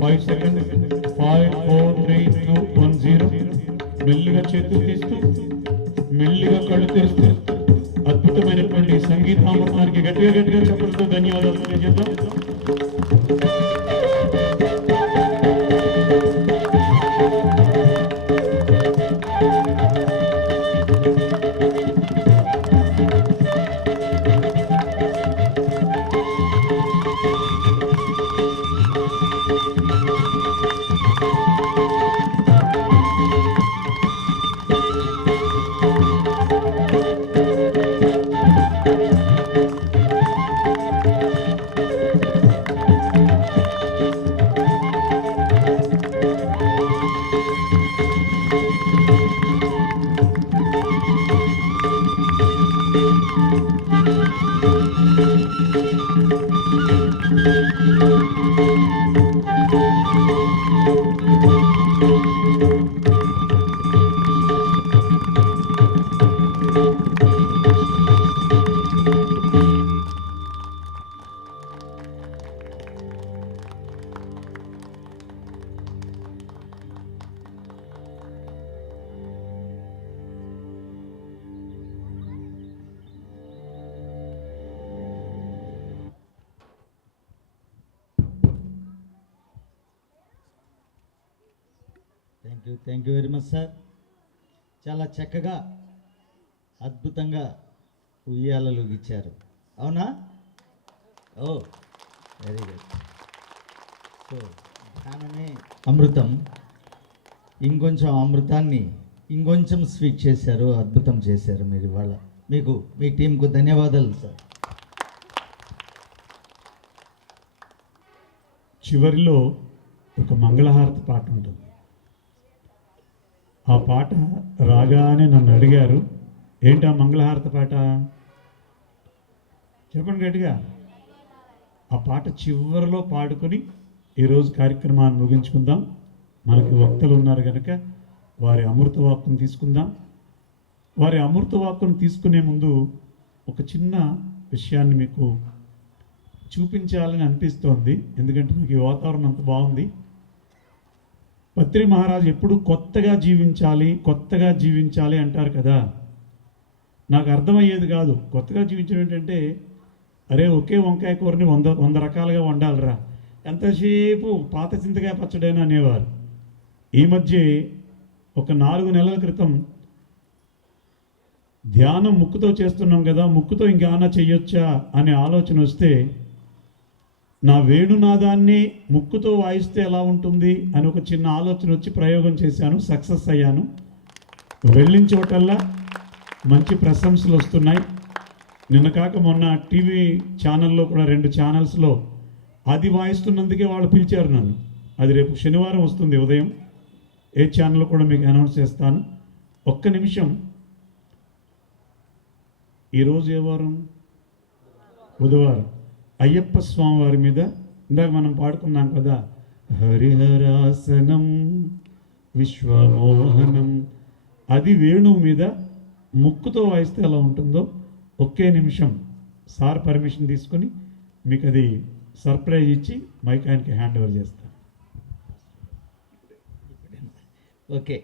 5 seconds. 5 4 3 2 1 0. మెల్లిగా చేతులు తీస్తూ మెల్లిగా కళ్ళు తెరుస్తూ అద్భుతమైనటువంటి సంగీతామృతానికి గట్టిగా గట్టిగా చెప్పడంతో ధన్యవాదాలు తెలియజేద్దాం. Thank you very much sir. చాలా చక్కగా అద్భుతంగా ఉయ్యాలలు ఇచ్చారు, అవునా? ఓ వెరీ గుడ్. సో ధ్యానమే అమృతం, ఇంకొంచెం అమృతాన్ని ఇంకొంచెం స్వీట్ చేశారు, అద్భుతం చేశారు మీరు ఇవాళ. మీకు మీ టీంకు ధన్యవాదాలు సార్. చివరిలో ఒక మంగళహారతి పాట ఉంటుంది. ఆ పాట రాగానే నన్ను అడిగారు, ఏంటి ఆ మంగళహారతి పాట చెప్పండి గట్టిగా. ఆ పాట చివరిలో పాడుకొని ఈరోజు కార్యక్రమాన్ని ముగించుకుందాం. మనకి వక్తలు ఉన్నారు కనుక వారి అమృత వాక్కును తీసుకుందాం. వారి అమృత వాక్కును తీసుకునే ముందు ఒక చిన్న విషయాన్ని మీకు చూపించాలని అనిపిస్తోంది, ఎందుకంటే నాకు ఈ వాతావరణం అంత బాగుంది. పత్రి మహారాజు ఎప్పుడు కొత్తగా జీవించాలి అంటారు కదా. నాకు అర్థమయ్యేది కాదు కొత్తగా జీవించడం ఏంటంటే, అరే ఒకే వంకాయ కూరని 100 రకాలుగా వండాలిరా, ఎంతసేపు పాత చింతకాయ పచ్చడైనా అనేవారు. ఈ మధ్య ఒక 4 నెలల క్రితం ధ్యానం ముక్కుతో చేస్తున్నాం కదా, ముక్కుతో ఇంకేమైనా చెయ్యొచ్చా అనే ఆలోచన వస్తే, నా వేణునాదాన్ని ముక్కుతో వాయిస్తే ఎలా ఉంటుంది అని ఒక చిన్న ఆలోచన వచ్చి ప్రయోగం చేశాను, సక్సెస్ అయ్యాను. వెళ్ళిన చోటల్లా మంచి ప్రశంసలు వస్తున్నాయి. నిన్న కాక మొన్న టీవీ ఛానల్లో కూడా 2 ఛానల్స్లో అది వాయిస్తున్నందుకే వాళ్ళు పిలిచారు నన్ను. అది రేపు శనివారం వస్తుంది ఉదయం, ఏ ఛానల్లో కూడా మీకు అనౌన్స్ చేస్తాను. ఒక్క నిమిషం. ఈరోజు ఏ వారం? బుధవారం. అయ్యప్ప స్వామి వారి మీద ఇందాక మనం పాడుకున్నాం కదా, హరిహరాసనం విశ్వమోహనం, అది వేణువు మీద ముక్కుతో వాయిస్తే ఎలా ఉంటుందో ఒకే నిమిషం సార్ పర్మిషన్ తీసుకొని మీకు అది సర్ప్రైజ్ ఇచ్చి మైక్ ఆయనకి హ్యాండ్ ఓవర్ చేస్తాను. ఓకే,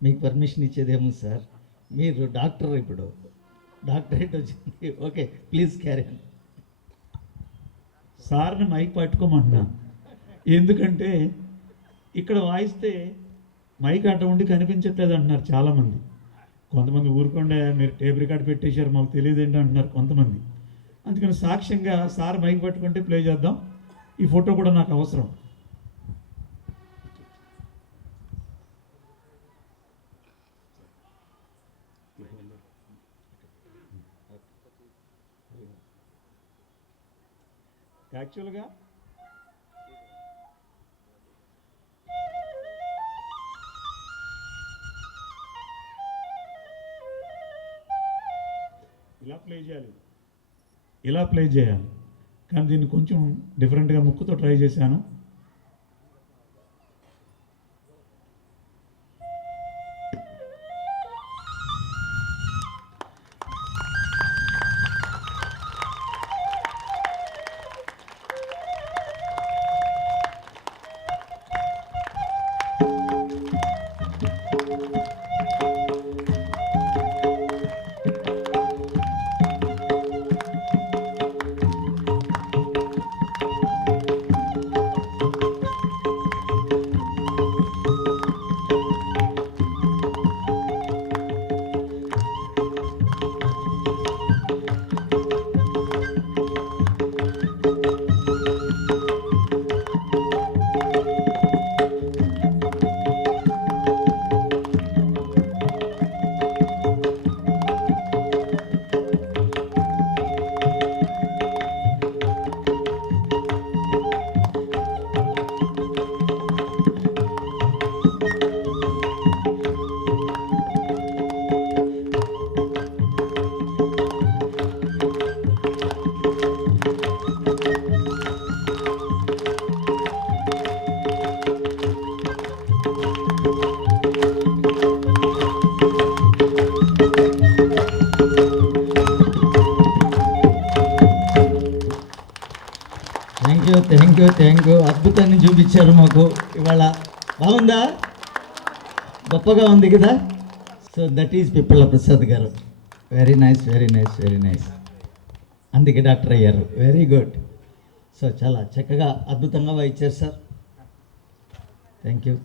మీకు పర్మిషన్ ఇచ్చేదేమో సార్, మీరు డాక్టర్, ఇప్పుడు డాక్టరేట్ వచ్చింది. Okay, please carry on. సార్ని మైక్ పట్టుకోమంటున్నాను, ఎందుకంటే ఇక్కడ వాయిస్తే మైక్ అట్ట ఉండి కనిపించట్లేదు అంటున్నారు చాలామంది. కొంతమంది ఊరుకుండా మీరు టేప్ రికార్డ్ పెట్టేశారు మాకు తెలియదు ఏంటి అంటున్నారు కొంతమంది. అందుకని సాక్ష్యంగా సార్ మైక్ పట్టుకుంటే ప్లే చేద్దాం. ఈ ఫోటో కూడా నాకు అవసరం. యాక్చువల్గా ఇలా ప్లే చేయాలి, కానీ దీన్ని కొంచెం డిఫరెంట్గా ముక్కుతో ట్రై చేశాను. యూ అద్భుతాన్ని చూపించారు మాకు ఇవాళ. బాగుందా? గొప్పగా ఉంది కదా. సో దట్ ఈజ్ పిప్పల ప్రసాద్ గారు. Very nice, very nice, very nice. అందుకే డాక్టర్ అయ్యారు. Very good. సో చాలా చక్కగా అద్భుతంగా ఇచ్చారు సార్. Thank you.